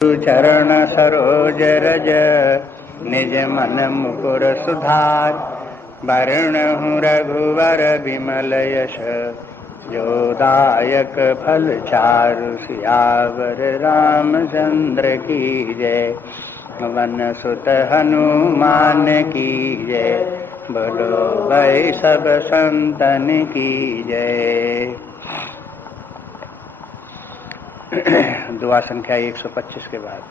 चरण सरोज रज निज मन मुकुर सुधार। वरणहु रघुवर विमल यश जोदायक फल चारु। सियावर रामचंद्र की जय। पवन सुत हनुमान की जय। बोलो भाई सब संतन की जय। दुआ संख्या 125 के बाद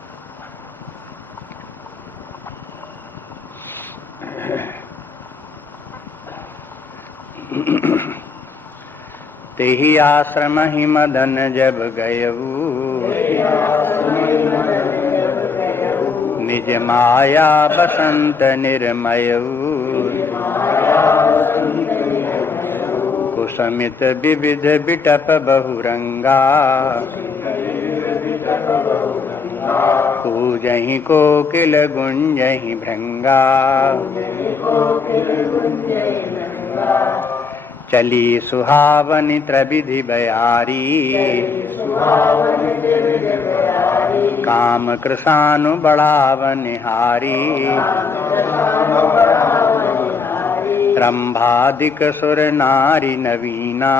तेहि आश्रम ही मदन जब गयऊ। निज माया बसंत निर्मयऊ। कुसमित विविध बिटप बहुरंगा। पूजहि कोकिल गुंजहि भृंगा। चली सुहावनि त्रिविधि बयारी। काम कृसानु बढ़ावनिहारी। रंभादिक सुर नारी नवीना।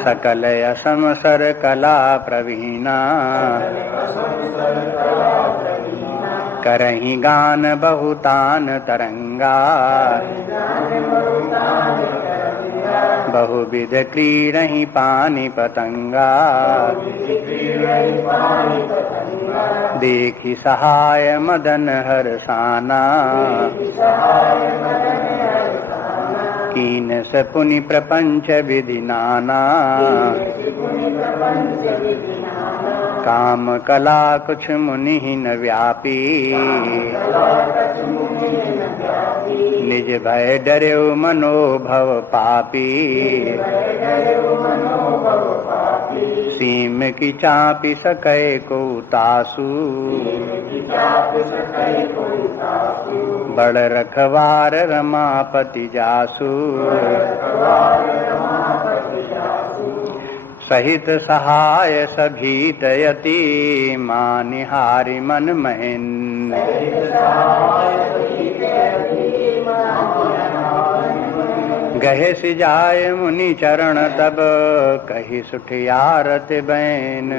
सकल असम सर कला प्रवीणा। करहि गान बहुतान तरंगा। बहुविध क्रीडहि पानि पतंगा। देखि सहाय मदन हर्षाना। कीन स पुनि प्रपंच विधि नाना। काम कला कुछ मुनि न व्यापी। निज भय डर्यो मनोभव पापी। सीम की चापी सकै को तासु। बड़ रखवार रमापति जासु। सहित सहाय सभीत यति। मानिहारि मन महिन। गहे सिजाय मुनि चरण तब। कही सुठियारत बैन।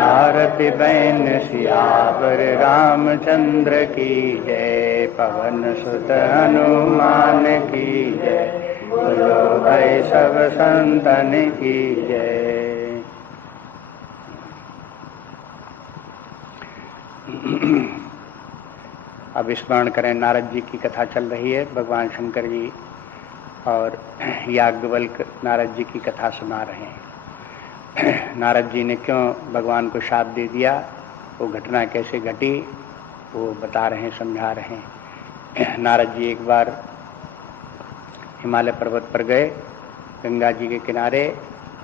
आरती बैन सियावर रामचंद्र की जय। पवन सुत हनुमान की जय। बोलो भाई सब संतन की जय। अब स्मरण करें, नारद जी की कथा चल रही है। भगवान शंकर जी और याज्ञवल्क्य नारद जी की कथा सुना रहे हैं। नारद जी ने क्यों भगवान को शाप दे दिया, वो घटना कैसे घटी, वो बता रहे हैं, समझा रहे हैं। नारद जी एक बार हिमालय पर्वत पर गए, गंगा जी के किनारे।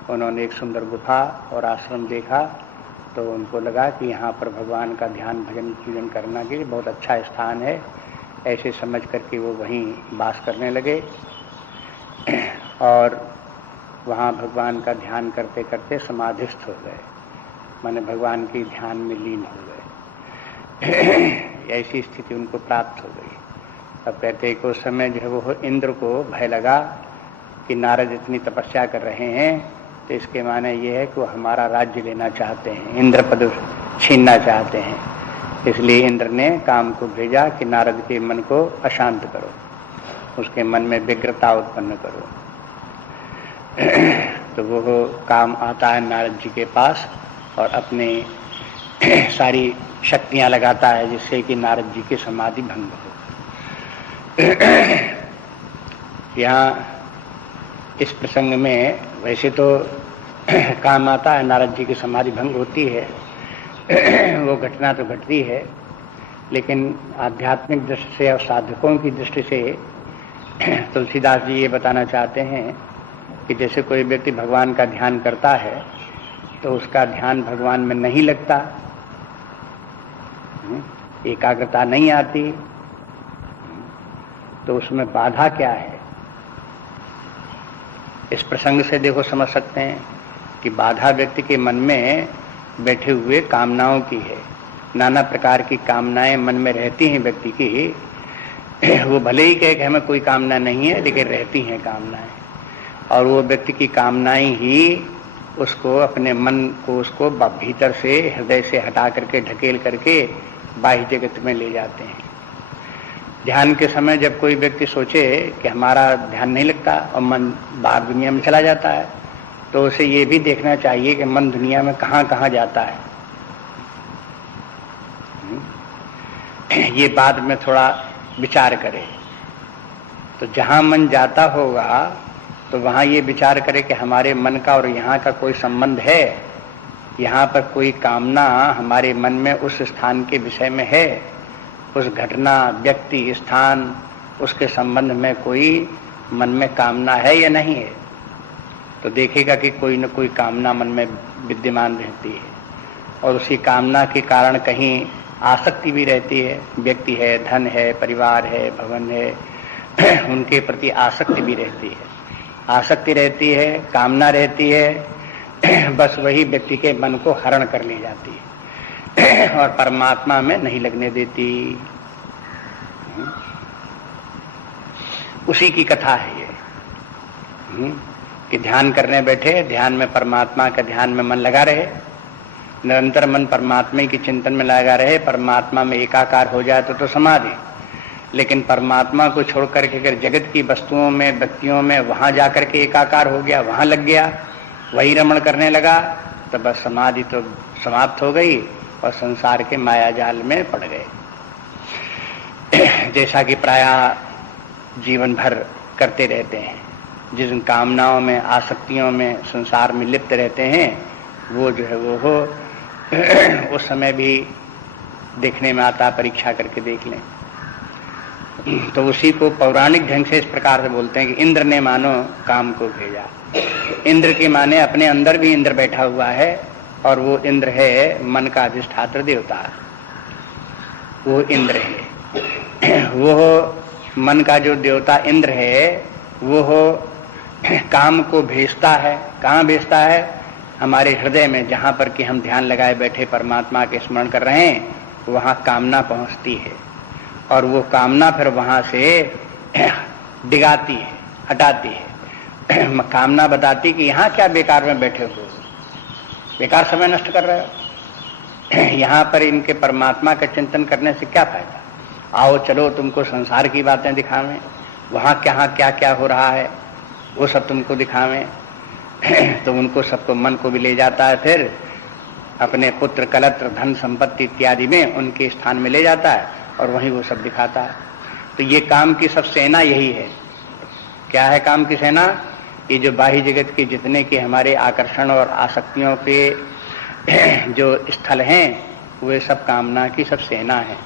उन्होंने एक सुंदर गुफा और आश्रम देखा, तो उनको लगा कि यहाँ पर भगवान का ध्यान भजन कीर्तन करना के लिए बहुत अच्छा स्थान है। ऐसे समझ करके वो वहीं वास करने लगे और वहाँ भगवान का ध्यान करते करते समाधिस्थ हो गए, माने भगवान के ध्यान में लीन हो गए। ऐसी स्थिति उनको प्राप्त हो गई। अब कहते हैं कि उस समय जो है वो इंद्र को भय लगा कि नारद इतनी तपस्या कर रहे हैं, तो इसके माने ये है कि वो हमारा राज्य लेना चाहते हैं, इंद्र पद छीनना चाहते हैं। इसलिए इंद्र ने काम को भेजा कि नारद के मन को अशांत करो, उसके मन में व्यग्रता उत्पन्न करो। तो वो काम आता है नारद जी के पास और अपने सारी शक्तियां लगाता है, जिससे कि नारद जी की समाधि भंग हो। यहाँ इस प्रसंग में वैसे तो काम आता है, नारद जी की समाधि भंग होती है, वो घटना तो घटती है, लेकिन आध्यात्मिक दृष्टि से और साधकों की दृष्टि से तुलसीदास जी ये बताना चाहते हैं कि जैसे कोई व्यक्ति भगवान का ध्यान करता है तो उसका ध्यान भगवान में नहीं लगता, एकाग्रता नहीं आती, तो उसमें बाधा क्या है? इस प्रसंग से देखो समझ सकते हैं कि बाधा व्यक्ति के मन में बैठे हुए कामनाओं की है। नाना प्रकार की कामनाएं मन में रहती हैं व्यक्ति की। वो भले ही कहे कि हमें कोई कामना नहीं है, लेकिन रहती हैं कामनाएं, और वो व्यक्ति की कामनाएं ही उसको अपने मन को उसको भीतर से हृदय से हटा करके ढकेल करके बाह्य जगत में ले जाते हैं। ध्यान के समय जब कोई व्यक्ति सोचे कि हमारा ध्यान नहीं लगता और मन बाहर दुनिया में चला जाता है, तो उसे ये भी देखना चाहिए कि मन दुनिया में कहाँ कहाँ जाता है। ये बात में थोड़ा विचार करे। तो जहाँ मन जाता होगा तो वहाँ ये विचार करे कि हमारे मन का और यहाँ का कोई संबंध है, यहाँ पर कोई कामना हमारे मन में उस स्थान के विषय में है, उस घटना, व्यक्ति, स्थान, उसके संबंध में कोई मन में कामना है या नहीं है। तो देखेगा कि कोई न कोई कामना मन में विद्यमान रहती है, और उसी कामना के कारण कहीं आसक्ति भी रहती है। व्यक्ति है, धन है, परिवार है, भवन है, उनके प्रति आसक्ति भी रहती है। आसक्ति रहती है, कामना रहती है, बस वही व्यक्ति के मन को हरण कर ले जाती है और परमात्मा में नहीं लगने देती। उसी की कथा है ये कि ध्यान करने बैठे, ध्यान में परमात्मा का ध्यान में मन लगा रहे, निरंतर मन परमात्मा के चिंतन में लगा रहे, परमात्मा में एकाकार हो जाए तो समाधि। लेकिन परमात्मा को छोड़ करके अगर जगत की वस्तुओं में, व्यक्तियों में वहां जाकर के एकाकार हो गया, वहां लग गया, वही रमण करने लगा, तो बस समाधि तो समाप्त हो गई और संसार के माया जाल में पड़ गए। जैसा कि प्रायः जीवन भर करते रहते हैं, जिन कामनाओं में, आसक्तियों में, संसार में लिप्त रहते हैं, वो जो है वो हो उस समय भी देखने में आता, परीक्षा करके देख लें। तो उसी को पौराणिक ढंग से इस प्रकार से बोलते हैं कि इंद्र ने मानो काम को भेजा। इंद्र के माने अपने अंदर भी इंद्र बैठा हुआ है, और वो इंद्र है मन का अधिष्ठात्र देवता, वो इंद्र है। वो मन का जो देवता इंद्र है, वो काम को भेजता है। कहाँ भेजता है? हमारे हृदय में, जहाँ पर कि हम ध्यान लगाए बैठे परमात्मा के स्मरण कर रहे हैं, वहाँ कामना पहुँचती है, और वो कामना फिर वहाँ से डिगाती है, हटाती है। कामना बताती कि यहाँ क्या बेकार में बैठे हो, बेकार समय नष्ट कर रहे हो, यहाँ पर इनके परमात्मा का चिंतन करने से क्या फायदा। आओ चलो तुमको संसार की बातें दिखावें, वहाँ क्या क्या क्या हो रहा है वो सब तुमको दिखावें। तो उनको सबको, मन को भी ले जाता है, फिर अपने पुत्र, कलत्र, धन, संपत्ति इत्यादि में उनके स्थान में ले जाता है, और वहीं वो सब दिखाता है। तो ये काम की सब सेना यही है। क्या है काम की सेना? ये जो बाह्य जगत के जितने के हमारे आकर्षण और आसक्तियों के जो स्थल हैं, वे सब कामना की सब सेना है।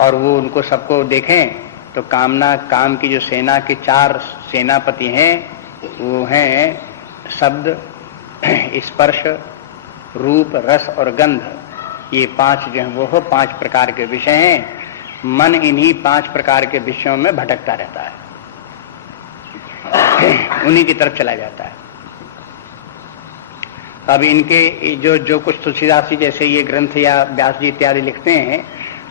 और वो उनको सबको देखें तो कामना, काम की जो सेना के 4 सेनापति हैं, वो हैं शब्द, स्पर्श, रूप, रस और गंध। ये 5 जो है वो 5 प्रकार के विषय हैं। मन इन्हीं 5 प्रकार के विषयों में भटकता रहता है, उन्हीं की तरफ चला जाता है। अब इनके जो कुछ तुलसीदास जी जैसे ये ग्रंथ या व्यास जी इत्यादि लिखते हैं,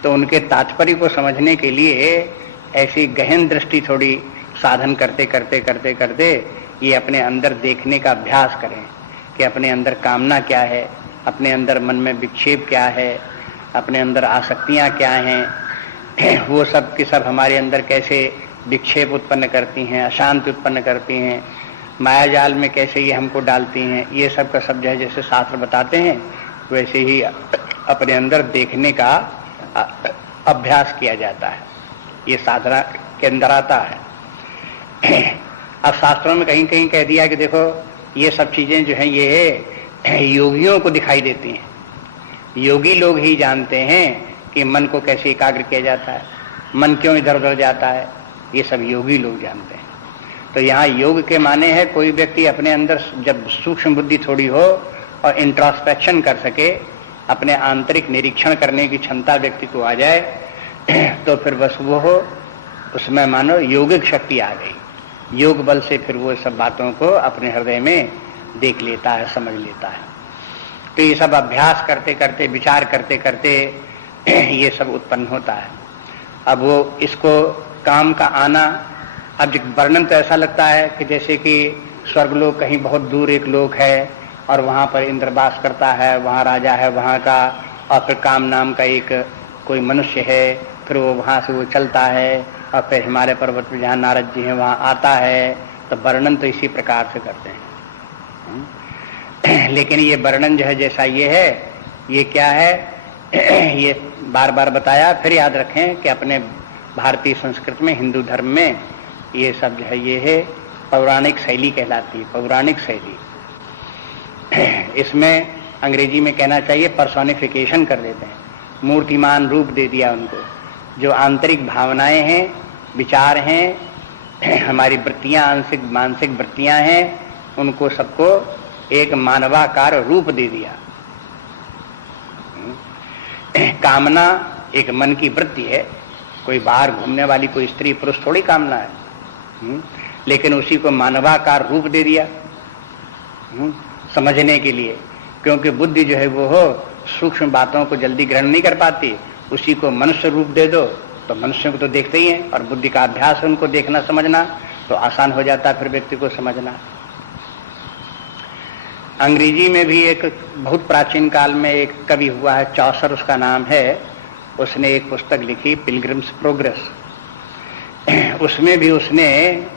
तो उनके तात्पर्य को समझने के लिए ऐसी गहन दृष्टि थोड़ी साधन करते करते करते करते ये अपने अंदर देखने का अभ्यास करें कि अपने अंदर कामना क्या है, अपने अंदर मन में विक्षेप क्या है, अपने अंदर आसक्तियाँ क्या हैं, वो सब के सब हमारे अंदर कैसे विक्षेप उत्पन्न करती हैं, अशांति उत्पन्न करती हैं, माया जाल में कैसे ये हमको डालती हैं। ये सब का सब जो है जैसे शास्त्र बताते हैं, वैसे ही अपने अंदर देखने का अभ्यास किया जाता है। ये साधना के अंदर आता है। अब शास्त्रों में कहीं कहीं कह दिया कि देखो ये सब चीजें जो हैं ये योगियों को दिखाई देती हैं, योगी लोग ही जानते हैं कि मन को कैसे एकाग्र किया जाता है, मन क्यों इधर उधर जाता है, ये सब योगी लोग जानते हैं। तो यहाँ योग के माने है कोई व्यक्ति अपने अंदर जब सूक्ष्म बुद्धि थोड़ी हो और इंट्रोस्पेक्शन कर सके, अपने आंतरिक निरीक्षण करने की क्षमता व्यक्ति को आ जाए, तो फिर बस वो हो उसमें मानो योगिक शक्ति आ गई। योग बल से फिर वो सब बातों को अपने हृदय में देख लेता है, समझ लेता है। तो ये सब अभ्यास करते करते, विचार करते करते ये सब उत्पन्न होता है। अब वो इसको काम का आना, अब वर्णन तो ऐसा लगता है कि जैसे कि स्वर्गलोक कहीं बहुत दूर एक लोक है और वहाँ पर इंद्र वास करता है, वहाँ राजा है वहाँ का, और फिर काम नाम का एक कोई मनुष्य है, फिर वो वहाँ से वो चलता है और फिर हिमालय पर्वत में जहाँ नारद जी हैं वहाँ आता है। तो वर्णन तो इसी प्रकार से करते हैं। लेकिन ये वर्णन जो है जैसा ये है, ये क्या है, ये बार बार बताया। फिर याद रखें कि अपने भारतीय संस्कृति में, हिंदू धर्म में ये सब जो है ये है पौराणिक शैली कहलाती है, पौराणिक शैली। इसमें अंग्रेजी में कहना चाहिए पर्सोनिफिकेशन कर देते हैं, मूर्तिमान रूप दे दिया उनको। जो आंतरिक भावनाएं हैं, विचार हैं, हमारी वृत्तियां, आंशिक मानसिक वृत्तियां हैं, उनको सबको एक मानवाकार रूप दे दिया। कामना एक मन की वृत्ति है, कोई बाहर घूमने वाली कोई स्त्री पुरुष थोड़ी कामना है, लेकिन उसी को मानवाकार रूप दे दिया समझने के लिए। क्योंकि बुद्धि जो है वो हो सूक्ष्म बातों को जल्दी ग्रहण नहीं कर पाती, उसी को मनुष्य रूप दे दो तो मनुष्य को तो देखते ही हैं, और बुद्धि का अभ्यास है उनको देखना समझना, तो आसान हो जाता है फिर व्यक्ति को समझना। अंग्रेजी में भी एक बहुत प्राचीन काल में एक कवि हुआ है, चौसर उसका नाम है, उसने एक पुस्तक लिखी पिलग्रिम्स प्रोग्रेस। उसमें भी उसने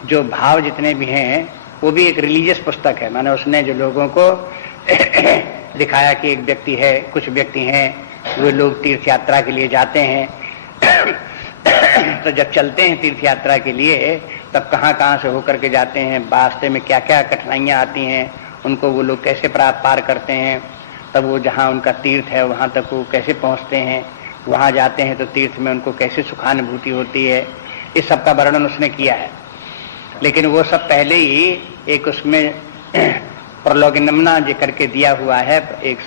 जो भाव जितने भी हैं वो भी एक रिलीजियस पुस्तक है, माने उसने जो लोगों को दिखाया कि एक व्यक्ति है, कुछ व्यक्ति हैं वो लोग तीर्थ यात्रा के लिए जाते हैं तो जब चलते हैं तीर्थ यात्रा के लिए तब कहाँ कहाँ से होकर के जाते हैं, रास्ते में क्या क्या कठिनाइयाँ आती हैं, उनको वो लोग कैसे पार करते हैं, तब वो जहाँ उनका तीर्थ है वहाँ तक वो कैसे पहुँचते हैं, वहाँ जाते हैं तो तीर्थ में उनको कैसे सुखानुभूति होती है, इस सब का वर्णन उसने किया है। लेकिन वो सब पहले ही एक उसमें प्रलोगनमना जो करके दिया हुआ है, एक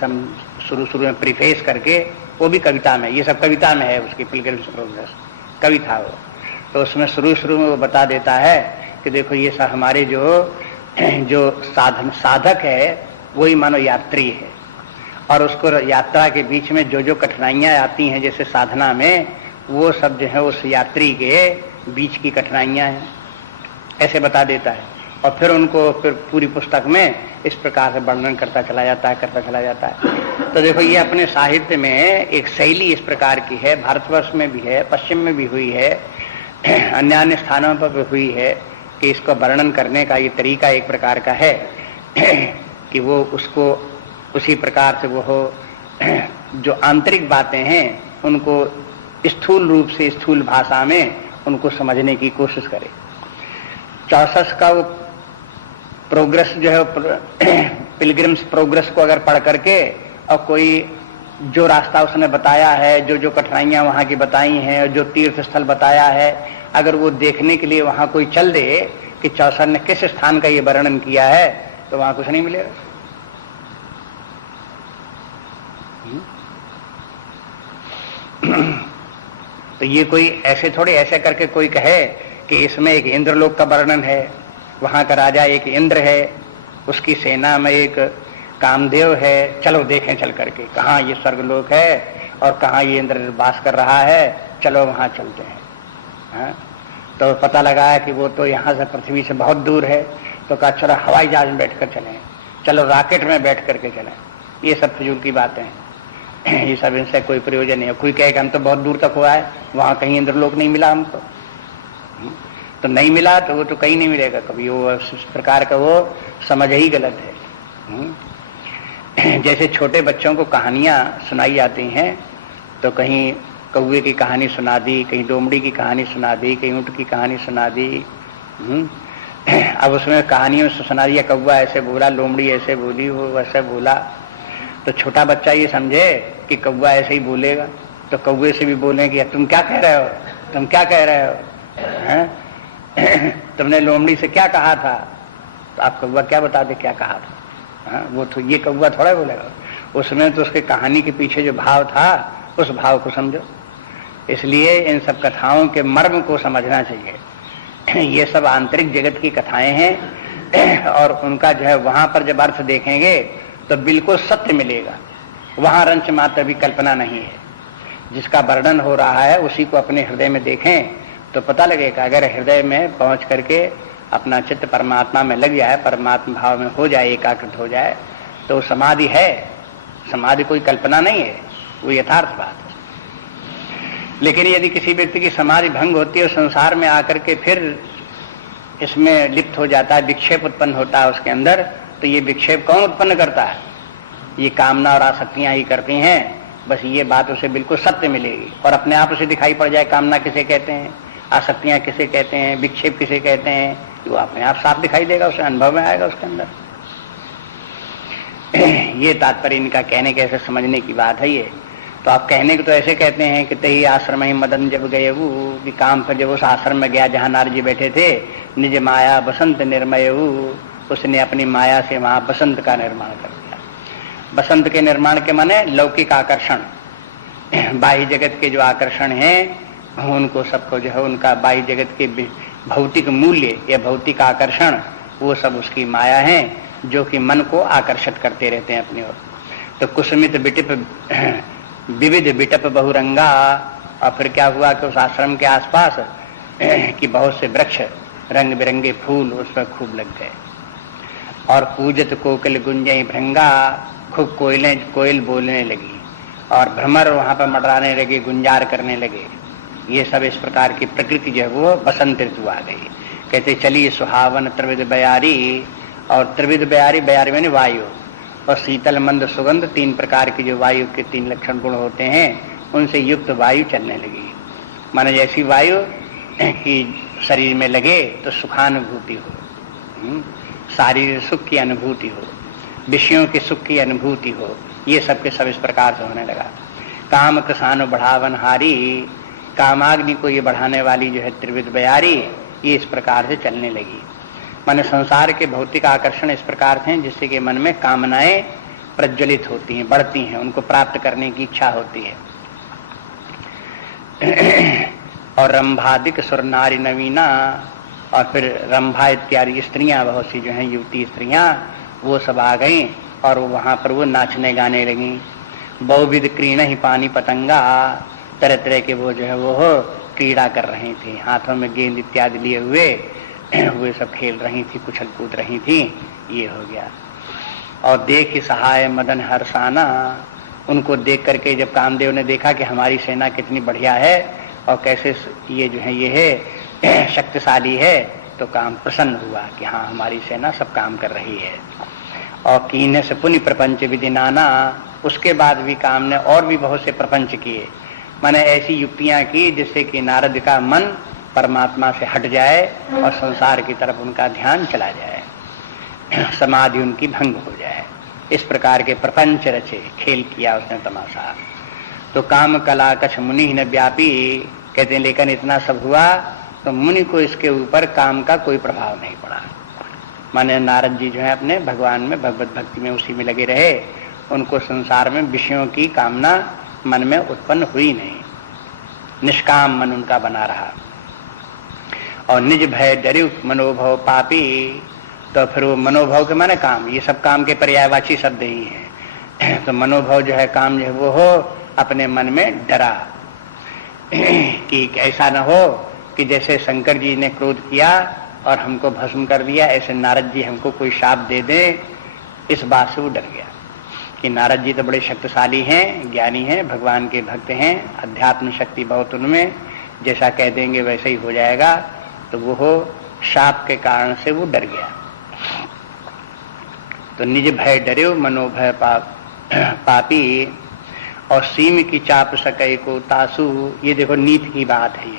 शुरू में प्रीफेस करके, वो भी कविता में, ये सब कविता में है उसकी पिलग्रिम्स प्रोग्रेस कवि था वो। तो उसमें शुरू में वो बता देता है कि देखो ये सब हमारे जो साधक है वही मानो यात्री है, और उसको यात्रा के बीच में जो कठिनाइयाँ आती हैं जैसे साधना में, वो सब जो है उस यात्री के बीच की कठिनाइयाँ हैं, ऐसे बता देता है। और फिर उनको फिर पूरी पुस्तक में इस प्रकार से वर्णन करता चला जाता है। तो देखो ये अपने साहित्य में एक शैली इस प्रकार की है, भारतवर्ष में भी है, पश्चिम में भी हुई है, अन्य स्थानों पर भी हुई है, कि इसको वर्णन करने का ये तरीका एक प्रकार का है कि वो उसको उसी प्रकार से वो हो, जो आंतरिक बातें हैं उनको स्थूल रूप से, स्थूल भाषा में उनको समझने की कोशिश करे। चौसस का वो प्रोग्रेस जो है, पिलग्रिम्स प्रोग्रेस को अगर पढ़ करके और कोई जो रास्ता उसने बताया है, जो कठिनाइयाँ वहाँ की बताई हैं, और जो तीर्थ स्थल बताया है, अगर वो देखने के लिए वहाँ कोई चल दे कि चौसर ने किस स्थान का ये वर्णन किया है, तो वहाँ कुछ नहीं मिलेगा। तो ये कोई ऐसे थोड़े ऐसे करके कोई कहे कि इसमें एक इंद्रलोक का वर्णन है, वहां का राजा एक इंद्र है, उसकी सेना में एक कामदेव है, चलो देखें चल करके कहाँ ये स्वर्गलोक है और कहाँ ये इंद्र वास कर रहा है, चलो वहां चलते हैं। हाँ? तो पता लगा है कि वो तो यहाँ से पृथ्वी से बहुत दूर है, तो कहा चलो हवाई जहाज में बैठ कर चलें, चलो रॉकेट में बैठ करके चलें। ये सब फिजूल की बातें हैं, ये सब इनसे कोई प्रयोजन नहीं है। कोई कहे कि हम तो बहुत दूर तक हुआ है, वहां कहीं इंद्रलोक नहीं मिला हमको, तो नहीं मिला तो वो तो कहीं नहीं मिलेगा कभी। वो इस प्रकार का वो समझ ही गलत है। जैसे छोटे बच्चों को कहानियां सुनाई जाती हैं, तो कहीं कौवे की कहानी सुना दी, कहीं लोमड़ी की कहानी सुना दी, कहीं ऊँट की कहानी सुना दी। अब उसमें कहानियों से सुना दिया, कौवा ऐसे बोला, लोमड़ी ऐसे बोली, वो वैसे बोला, तो छोटा बच्चा ये समझे कि कौवा ऐसे ही बोलेगा, तो कौवे से भी बोले कि तुम क्या कह रहे हो, तुम क्या कह रहे हो, तुमने लोमड़ी से क्या कहा था, तो आप कौवा क्या बता दे क्या कहा था। वो तो ये कौवा थोड़ा बोलेगा, उसमें तो उसके कहानी के पीछे जो भाव था उस भाव को समझो। इसलिए इन सब कथाओं के मर्म को समझना चाहिए। ये सब आंतरिक जगत की कथाएं हैं और उनका जो है वहां पर जब अर्थ देखेंगे तो बिल्कुल सत्य मिलेगा। वहां रंच मात्र भी कल्पना नहीं है। जिसका वर्णन हो रहा है उसी को अपने हृदय में देखें तो पता लगेगा। अगर हृदय में पहुंच करके अपना चित्त परमात्मा में लग जाए, परमात्मा भाव में हो जाए, एकाग्रत हो जाए, तो समाधि है। समाधि कोई कल्पना नहीं है, वो यथार्थ बात है। लेकिन यदि किसी व्यक्ति की समाधि भंग होती है, संसार में आकर के फिर इसमें लिप्त हो जाता है, विक्षेप उत्पन्न होता है उसके अंदर, तो ये विक्षेप कौन उत्पन्न करता है? ये कामना और आसक्तियां ही करती हैं। बस ये बात उसे बिल्कुल सत्य मिलेगी और अपने आप उसे दिखाई पड़ जाए कामना किसे कहते हैं, आसक्तियां किसे कहते हैं, विक्षेप किसे कहते हैं, वो अपने आप साफ दिखाई देगा, उसे अनुभव में आएगा उसके अंदर। ये तात्पर्य इनका कहने के ऐसे समझने की बात है। ये तो आप कहने को तो ऐसे कहते हैं कि तही आश्रम ही मदन जब गए वो काम पर, जब उस आश्रम में गया जहां नारद जी बैठे थे, निज माया बसंत निर्मय, उसने अपनी माया से वहां बसंत का निर्माण कर दिया। बसंत के निर्माण के माने लौकिक आकर्षण, बाह्य जगत के जो आकर्षण हैं उनको सबको जो है उनका बाह्य जगत के भौतिक मूल्य या भौतिक आकर्षण, वो सब उसकी माया है जो कि मन को आकर्षित करते रहते हैं अपनी ओर। तो कुसुमित बिटिप विविध बिटप बहुरंगा, और फिर क्या हुआ कि उस आश्रम के आसपास कि बहुत से वृक्ष, रंग बिरंगे फूल उस पर खूब लग गए। और पूजत कोकिल गुंजई भृंगा, खूब कोयल बोलने लगी और भ्रमर वहां पर मंडराने लगे, गुंजार करने लगे। ये सब इस प्रकार की प्रकृति जो है वो बसंत ऋतु आ गई। कहते चलिए सुहावन त्रिविध बयारी, और त्रिविध बयारी, बयारी मैंने वायु, और शीतल मंद सुगंध, तीन प्रकार की जो वायु के तीन लक्षण गुण होते हैं उनसे युक्त वायु चलने लगी। माने जैसी वायु कि शरीर में लगे तो सुखानुभूति हो, शारीरिक सुख की अनुभूति हो, विषयों के सुख की अनुभूति हो, ये सब के सब इस प्रकार से होने लगा। काम किसानो बढ़ावन हारी, कामाग्नि को ये बढ़ाने वाली जो है त्रिविध बयारी, ये इस प्रकार से चलने लगी। माने संसार के भौतिक आकर्षण इस प्रकार से हैं जिससे कि मन में कामनाएं प्रज्वलित होती हैं, बढ़ती हैं, उनको प्राप्त करने की इच्छा होती है। और रंभादिक सुर नारी नवीना, और फिर रंभा इत्यादि स्त्रियां, बहुत सी जो हैं युवती स्त्रियां, वो सब आ गई और वहां पर वो नाचने गाने लगी। बहुविध क्रीण ही पानी पतंगा, तरह तरह के वो जो है वो क्रीड़ा कर रही थी, हाथों में गेंद इत्यादि लिए हुए वे सब खेल रही थी, कुछल कूद रही थी। ये हो गया। और देख सहाय मदन हर्षाना, उनको देख करके जब कामदेव ने देखा कि हमारी सेना कितनी बढ़िया है और कैसे ये जो है ये है शक्तिशाली है, तो काम प्रसन्न हुआ कि हाँ हमारी सेना सब काम कर रही है। और कीने से पुण्य प्रपंच विधि नाना, उसके बाद भी काम ने और भी बहुत से प्रपंच किए, माने ऐसी युक्तियां की जिससे कि नारद का मन परमात्मा से हट जाए और संसार की तरफ उनका ध्यान चला जाए, समाधि उनकी भंग हो जाए। इस प्रकार के प्रपंच रचे, खेल किया उसने तमाशा। तो काम कला कछ मुनि न व्यापी, कहते हैं लेकिन इतना सब हुआ तो मुनि को इसके ऊपर काम का कोई प्रभाव नहीं पड़ा। माने नारद जी जो है अपने भगवान में, भगवत भक्ति में उसी में लगे रहे, उनको संसार में विषयों की कामना मन में उत्पन्न हुई नहीं, निष्काम मन उनका बना रहा। और निज भय डरु मनोभव पापी, तो फिर वो मनोभव के माने काम, ये सब काम के पर्यायवाची शब्द ही हैं। तो मनोभव जो है काम जो है वो हो, अपने मन में डरा कि ऐसा न हो कि जैसे शंकर जी ने क्रोध किया और हमको भस्म कर दिया, ऐसे नारद जी हमको कोई शाप दे दे। इस बात से वो डर गया कि नारद जी तो बड़े शक्तिशाली हैं, ज्ञानी हैं, भगवान के भक्त हैं, अध्यात्म शक्ति बहुत उनमें, जैसा कह देंगे वैसे ही हो जाएगा। तो वो शाप के कारण से वो डर गया। तो निज भय डरे मनोभय पापी, और सीम की चाप सके को तासु, ये देखो नीति की बात है,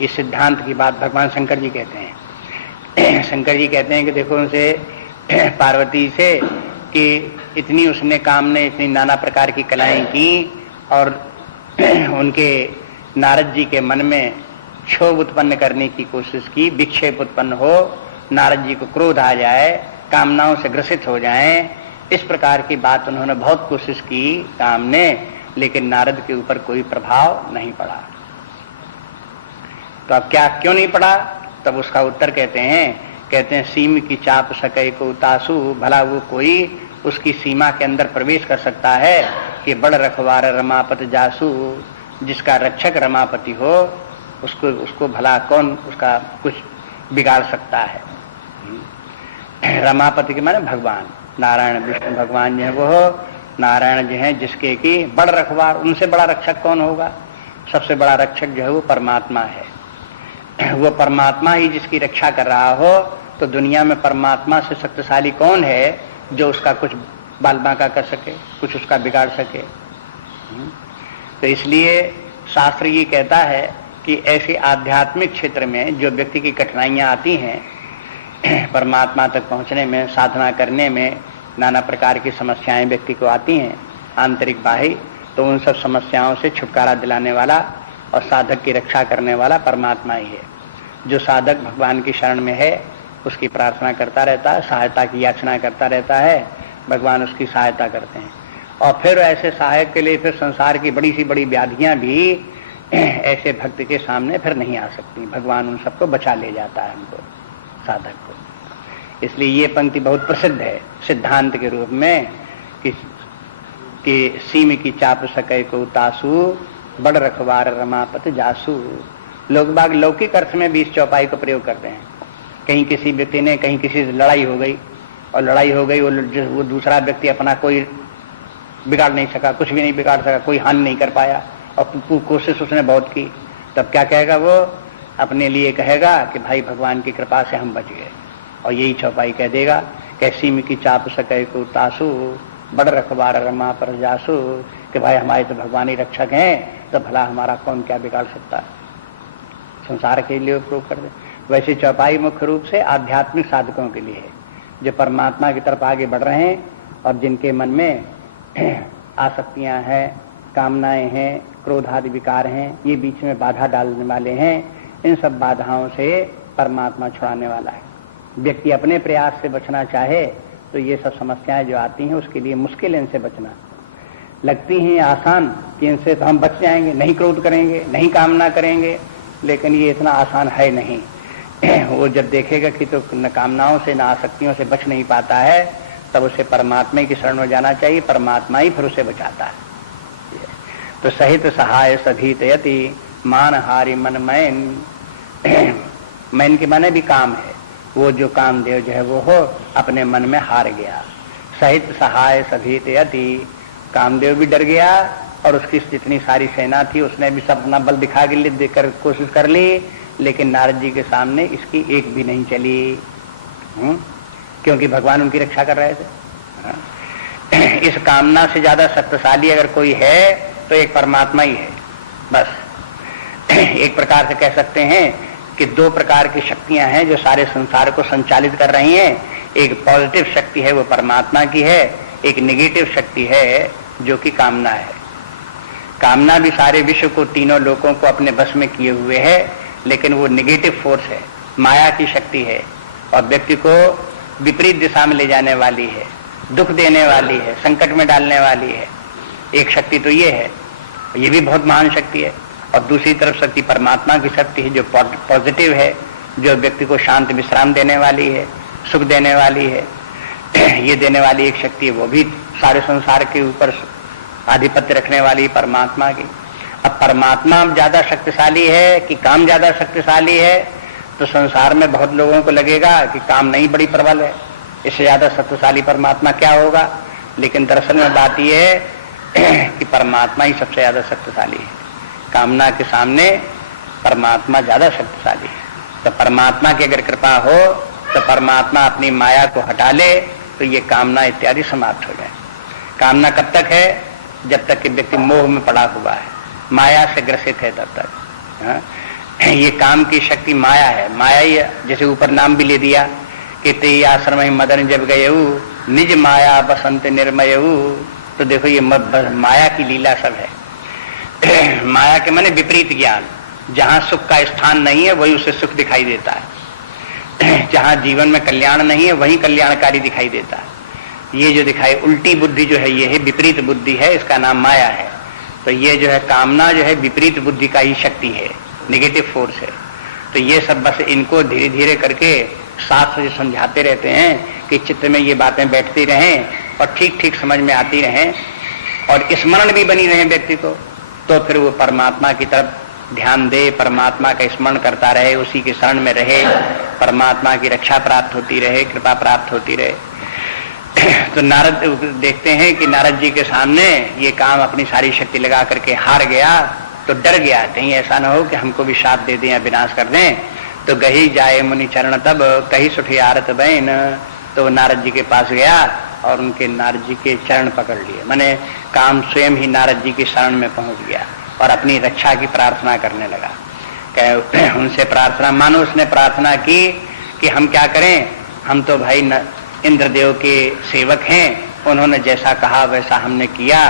ये सिद्धांत की बात भगवान शंकर जी कहते हैं। शंकर जी कहते हैं कि देखो उनसे पार्वती से कि इतनी उसने काम ने इतनी नाना प्रकार की कलाएं की और उनके नारद जी के मन में क्षोभ उत्पन्न करने की कोशिश की, विक्षेप उत्पन्न हो, नारद जी को क्रोध आ जाए, कामनाओं से ग्रसित हो जाएं, इस प्रकार की बात उन्होंने बहुत कोशिश की काम ने, लेकिन नारद के ऊपर कोई प्रभाव नहीं पड़ा। तो अब क्या क्यों नहीं पड़ा? तब उसका उत्तर कहते हैं सीम की चाप सके को तासु, भला वो कोई उसकी सीमा के अंदर प्रवेश कर सकता है कि बड़ रखवार रमापत जासु, जिसका रक्षक रमापति हो उसको भला कौन उसका कुछ बिगाड़ सकता है। रमापति के माने भगवान नारायण विष्णु भगवान जो है वो नारायण जो है जिसके की बड़ रखवार, उनसे बड़ा रक्षक कौन होगा? सबसे बड़ा रक्षक जो है वो परमात्मा है। वो परमात्मा ही जिसकी रक्षा कर रहा हो, तो दुनिया में परमात्मा से शक्तिशाली कौन है जो उसका कुछ बाल बांका कर सके, कुछ उसका बिगाड़ सके। तो इसलिए शास्त्र ये कहता है कि ऐसे आध्यात्मिक क्षेत्र में जो व्यक्ति की कठिनाइयां आती हैं परमात्मा तक पहुंचने में, साधना करने में नाना प्रकार की समस्याएं व्यक्ति को आती हैं आंतरिक बाह्य, तो उन सब समस्याओं से छुटकारा दिलाने वाला और साधक की रक्षा करने वाला परमात्मा ही है। जो साधक भगवान की शरण में है उसकी प्रार्थना करता रहता है, सहायता की याचना करता रहता है, भगवान उसकी सहायता करते हैं। और फिर ऐसे सहायक के लिए फिर संसार की बड़ी सी बड़ी व्याधियां भी ऐसे भक्त के सामने फिर नहीं आ सकती। भगवान उन सबको बचा ले जाता है, हमको, साधक को। इसलिए ये पंक्ति बहुत प्रसिद्ध है सिद्धांत के रूप में कि सीम की चाप सके को तासु, बड़ रखवार रमापत जासु। लोग बाग लौकिक अर्थ में भी इस चौपाई को प्रयोग करते हैं। कहीं किसी व्यक्ति ने, कहीं किसी से लड़ाई हो गई और लड़ाई हो गई, वो दूसरा व्यक्ति अपना कोई बिगाड़ नहीं सका, कुछ भी नहीं बिगाड़ सका, कोई हानि नहीं कर पाया और कोशिश उसने बहुत की, तब क्या कहेगा वो? अपने लिए कहेगा कि भाई भगवान की कृपा से हम बच गए। और यही चौपाई कह देगा कैसी में की चाप सके को तासु, बड़ रखवार रमा पर जासु, कि भाई हमारे तो भगवान ही रक्षक हैं, तो भला हमारा कौन क्या बिगाड़ सकता है। संसार के लिए उपयोग कर दे। वैसे चौपाई मुख्य रूप से आध्यात्मिक साधकों के लिए है, जो परमात्मा की तरफ आगे बढ़ रहे हैं और जिनके मन में आसक्तियां हैं, कामनाएं हैं, क्रोध आदि विकार हैं, ये बीच में बाधा डालने वाले हैं। इन सब बाधाओं से परमात्मा छुड़ाने वाला है। व्यक्ति अपने प्रयास से बचना चाहे तो ये सब समस्याएं जो आती हैं उसके लिए मुश्किल, इनसे बचना। लगती हैं आसान कि इनसे तो हम बच जाएंगे, नहीं क्रोध करेंगे, नहीं कामना करेंगे, लेकिन ये इतना आसान है नहीं। वो जब देखेगा कि तो न कामनाओं से न आसक्तियों से बच नहीं पाता है, तब उसे परमात्मा की शरण में जाना चाहिए। परमात्मा ही फिर उसे बचाता है। तो सहित सहाय सभी तयति, मान हारि मन मैन। मैन के माने भी काम है। वो जो कामदेव जो है वो हो अपने मन में हार गया। सहित सहाय सभी तयति, कामदेव भी डर गया और उसकी जितनी सारी सेना थी उसने भी सब अपना बल दिखा के लिए देकर कोशिश कर ली, लेकिन नारद जी के सामने इसकी एक भी नहीं चली। क्योंकि भगवान उनकी रक्षा कर रहे थे। इस कामना से ज्यादा शक्तिशाली अगर कोई है तो एक परमात्मा ही है। बस एक प्रकार से कह सकते हैं कि दो प्रकार की शक्तियां हैं जो सारे संसार को संचालित कर रही हैं। एक पॉजिटिव शक्ति है, वो परमात्मा की है। एक नेगेटिव शक्ति है जो कि कामना है। कामना भी सारे विश्व को, तीनों लोकों को अपने बस में किए हुए है, लेकिन वो नेगेटिव फोर्स है, माया की शक्ति है और व्यक्ति को विपरीत दिशा में ले जाने वाली है, दुख देने वाली है, संकट में डालने वाली है। एक शक्ति तो ये है, ये भी बहुत महान शक्ति है। और दूसरी तरफ शक्ति परमात्मा की शक्ति है जो पॉजिटिव है, जो व्यक्ति को शांत विश्राम देने वाली है, सुख देने वाली है। ये देने वाली एक शक्ति है, वो भी सारे संसार के ऊपर आधिपत्य रखने वाली परमात्मा की। अब परमात्मा ज्यादा शक्तिशाली है कि काम ज्यादा शक्तिशाली है, तो संसार में बहुत लोगों को लगेगा कि काम नहीं बड़ी प्रबल है, इससे ज्यादा शक्तिशाली परमात्मा क्या होगा। लेकिन दरअसल में बात यह है कि परमात्मा ही सबसे ज्यादा शक्तिशाली है। कामना के सामने परमात्मा ज्यादा शक्तिशाली है। तो परमात्मा की अगर कृपा हो तो परमात्मा अपनी माया को हटा ले तो ये कामना इत्यादि समाप्त हो जाए। कामना कब तक है? जब तक कि व्यक्ति मोह में पड़ा हुआ है, माया से ग्रसित है, तब तक। ये काम की शक्ति माया है। माया ही, जैसे ऊपर नाम भी ले दिया कि ते आश्रम में मदन जब गयऊ, निज माया बसंत निर्मयऊ। तो देखो ये माया की लीला सब है। माया के माने विपरीत ज्ञान। जहां सुख का स्थान नहीं है वही उसे सुख दिखाई देता है, जहां जीवन में कल्याण नहीं है वही कल्याणकारी दिखाई देता है। ये जो दिखाई उल्टी बुद्धि जो है, ये है विपरीत बुद्धि है, इसका नाम माया है। तो ये जो है कामना जो है विपरीत बुद्धि का ही शक्ति है, नेगेटिव फोर्स है। तो ये सब बस इनको धीरे धीरे करके शास्त्र समझाते रहते हैं कि चित्त में ये बातें बैठती रहें और ठीक ठीक समझ में आती रहें और स्मरण भी बनी रहे व्यक्ति को, तो फिर वो परमात्मा की तरफ ध्यान दे, परमात्मा का स्मरण करता रहे, उसी के शरण में रहे, परमात्मा की रक्षा प्राप्त होती रहे, कृपा प्राप्त होती रहे। तो नारद देखते हैं कि नारद जी के सामने ये काम अपनी सारी शक्ति लगा करके हार गया, तो डर गया कहीं ऐसा ना हो कि हमको भी शाप दे दें या विनाश कर दें। तो गही जाए मुनि चरण तब कही सुठी आरत बहन, तो नारद जी के पास गया और उनके नारद जी के चरण पकड़ लिए, माने काम स्वयं ही नारद जी के शरण में पहुंच गया और अपनी रक्षा की प्रार्थना करने लगा। उनसे प्रार्थना, मानो उसने प्रार्थना की कि हम क्या करें, हम तो भाई इंद्रदेव के सेवक हैं, उन्होंने जैसा कहा वैसा हमने किया,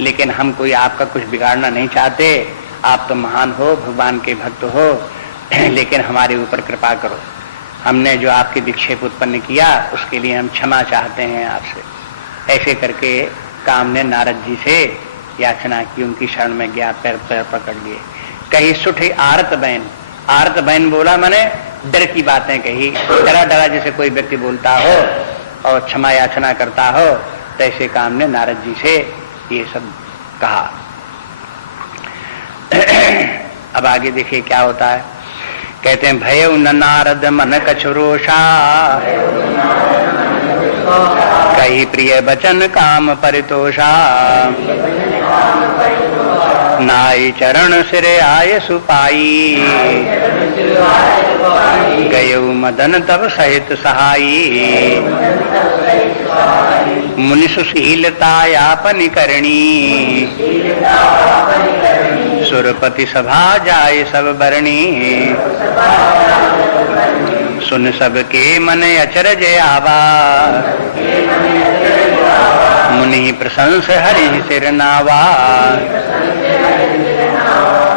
लेकिन हम कोई आपका कुछ बिगाड़ना नहीं चाहते, आप तो महान हो, भगवान के भक्त हो, लेकिन हमारे ऊपर कृपा करो, हमने जो आपके विक्षेप उत्पन्न किया उसके लिए हम क्षमा चाहते हैं आपसे। ऐसे करके काम ने नारद जी से याचना की, उनकी शरण में गया, पैर पैर पकड़ लिए। कही सुठी आरत बहन, आरत बहन बोला माने डर की बातें कही, डरा डरा जैसे कोई व्यक्ति बोलता हो और क्षमा याचना करता हो, तो ऐसे काम ने नारद जी से ये सब कहा। अब आगे देखिए क्या होता है, कहते हैं भय न नारद मन कछु रोषा, कही प्रिय बचन काम परितोषा, नाई चरण सिरे आय सुपाई, गयऊ मदन तब सहित सहाई, मुनि सुशीलता यापन करणी, सुरपति सभा जाय सब बरणी, सुन सबके मन अचरज आवा, मुनि प्रशंस हरि सिर नावा,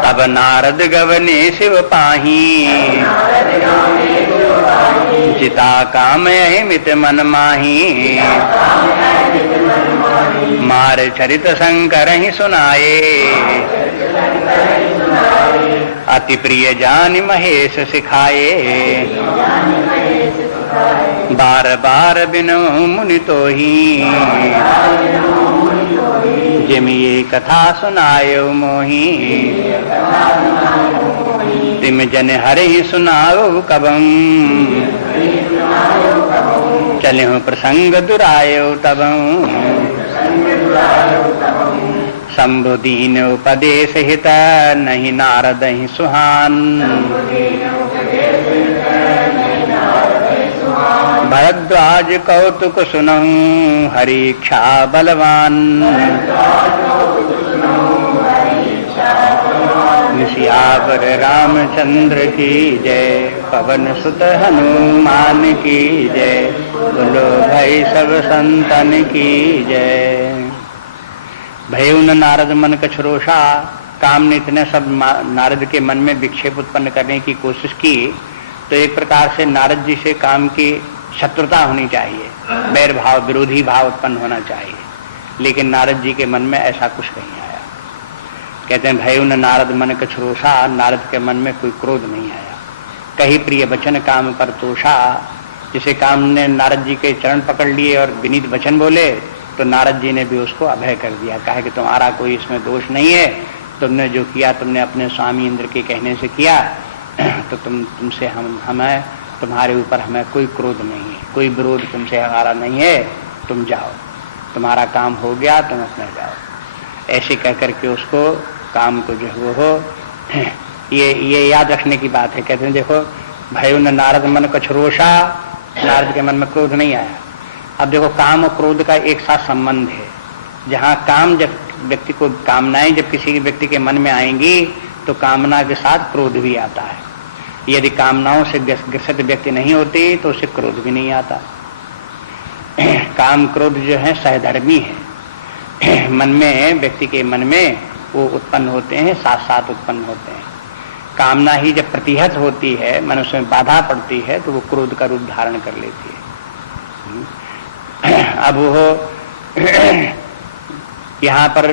तब नारद गवने शिव पाही, जिता काम मित मन माही, मार चरित शंकर ही सुनाए, अति प्रिय जान महेश सिखाए, बार बार बिनु मुनि तो ही, जिम ये कथा सुनायो मोही, तिम जन हरे ही सुनाओ कबम, चले हो प्रसंग दुरायो तबं, शंभु दीन उपदेश हित नहीं नारद ही सुहान, भरद्वाज कौतुक सुनहु हरि इच्छा बलवान, सियावर रामचंद्र की जय, पवन सुत हनुमान की जय, बोलो भाई सब संतन की जय। भयउ न नारद मन कछु रोषा, काम ने इतने सब नारद के मन में विक्षेप उत्पन्न करने की कोशिश की, तो एक प्रकार से नारद जी से काम की शत्रुता होनी चाहिए, बैर भाव विरोधी भाव उत्पन्न होना चाहिए, लेकिन नारद जी के मन में ऐसा कुछ नहीं आया। कहते हैं भयउ न नारद मन कछु रोषा, नारद के मन में कोई क्रोध नहीं आया। कही प्रिय वचन काम पर तोषा, जिसे काम ने नारद जी के चरण पकड़ लिए और विनीत वचन बोले, तो नारद जी ने भी उसको अभय कर दिया, कहा कि तुम्हारा कोई इसमें दोष नहीं है, तुमने जो किया तुमने अपने स्वामी इंद्र के कहने से किया, तो तुमसे हमें तुम्हारे ऊपर हमें कोई क्रोध नहीं है, कोई विरोध तुमसे हमारा नहीं है, तुम जाओ, तुम्हारा काम हो गया, तुम अपने जाओ। ऐसे कह करके उसको काम को जो वो हो, ये याद रखने की बात है। कहते हैं देखो भयउ न नारद मन कछु रोषा, नारद के मन में क्रोध नहीं आया। अब देखो काम और क्रोध का एक साथ संबंध है, जहाँ काम जब व्यक्ति को कामनाएं जब किसी व्यक्ति के मन में आएंगी तो कामना के साथ क्रोध भी आता है। यदि कामनाओं से ग्रसित व्यक्ति नहीं होती तो उसे क्रोध भी नहीं आता। काम क्रोध जो है सहधर्मी है, मन में व्यक्ति के मन में वो उत्पन्न होते हैं, साथ साथ उत्पन्न होते हैं। कामना ही जब प्रतिहत होती है, मन उसमें बाधा पड़ती है, तो वो क्रोध का रूप धारण कर लेती है। अब वो यहाँ पर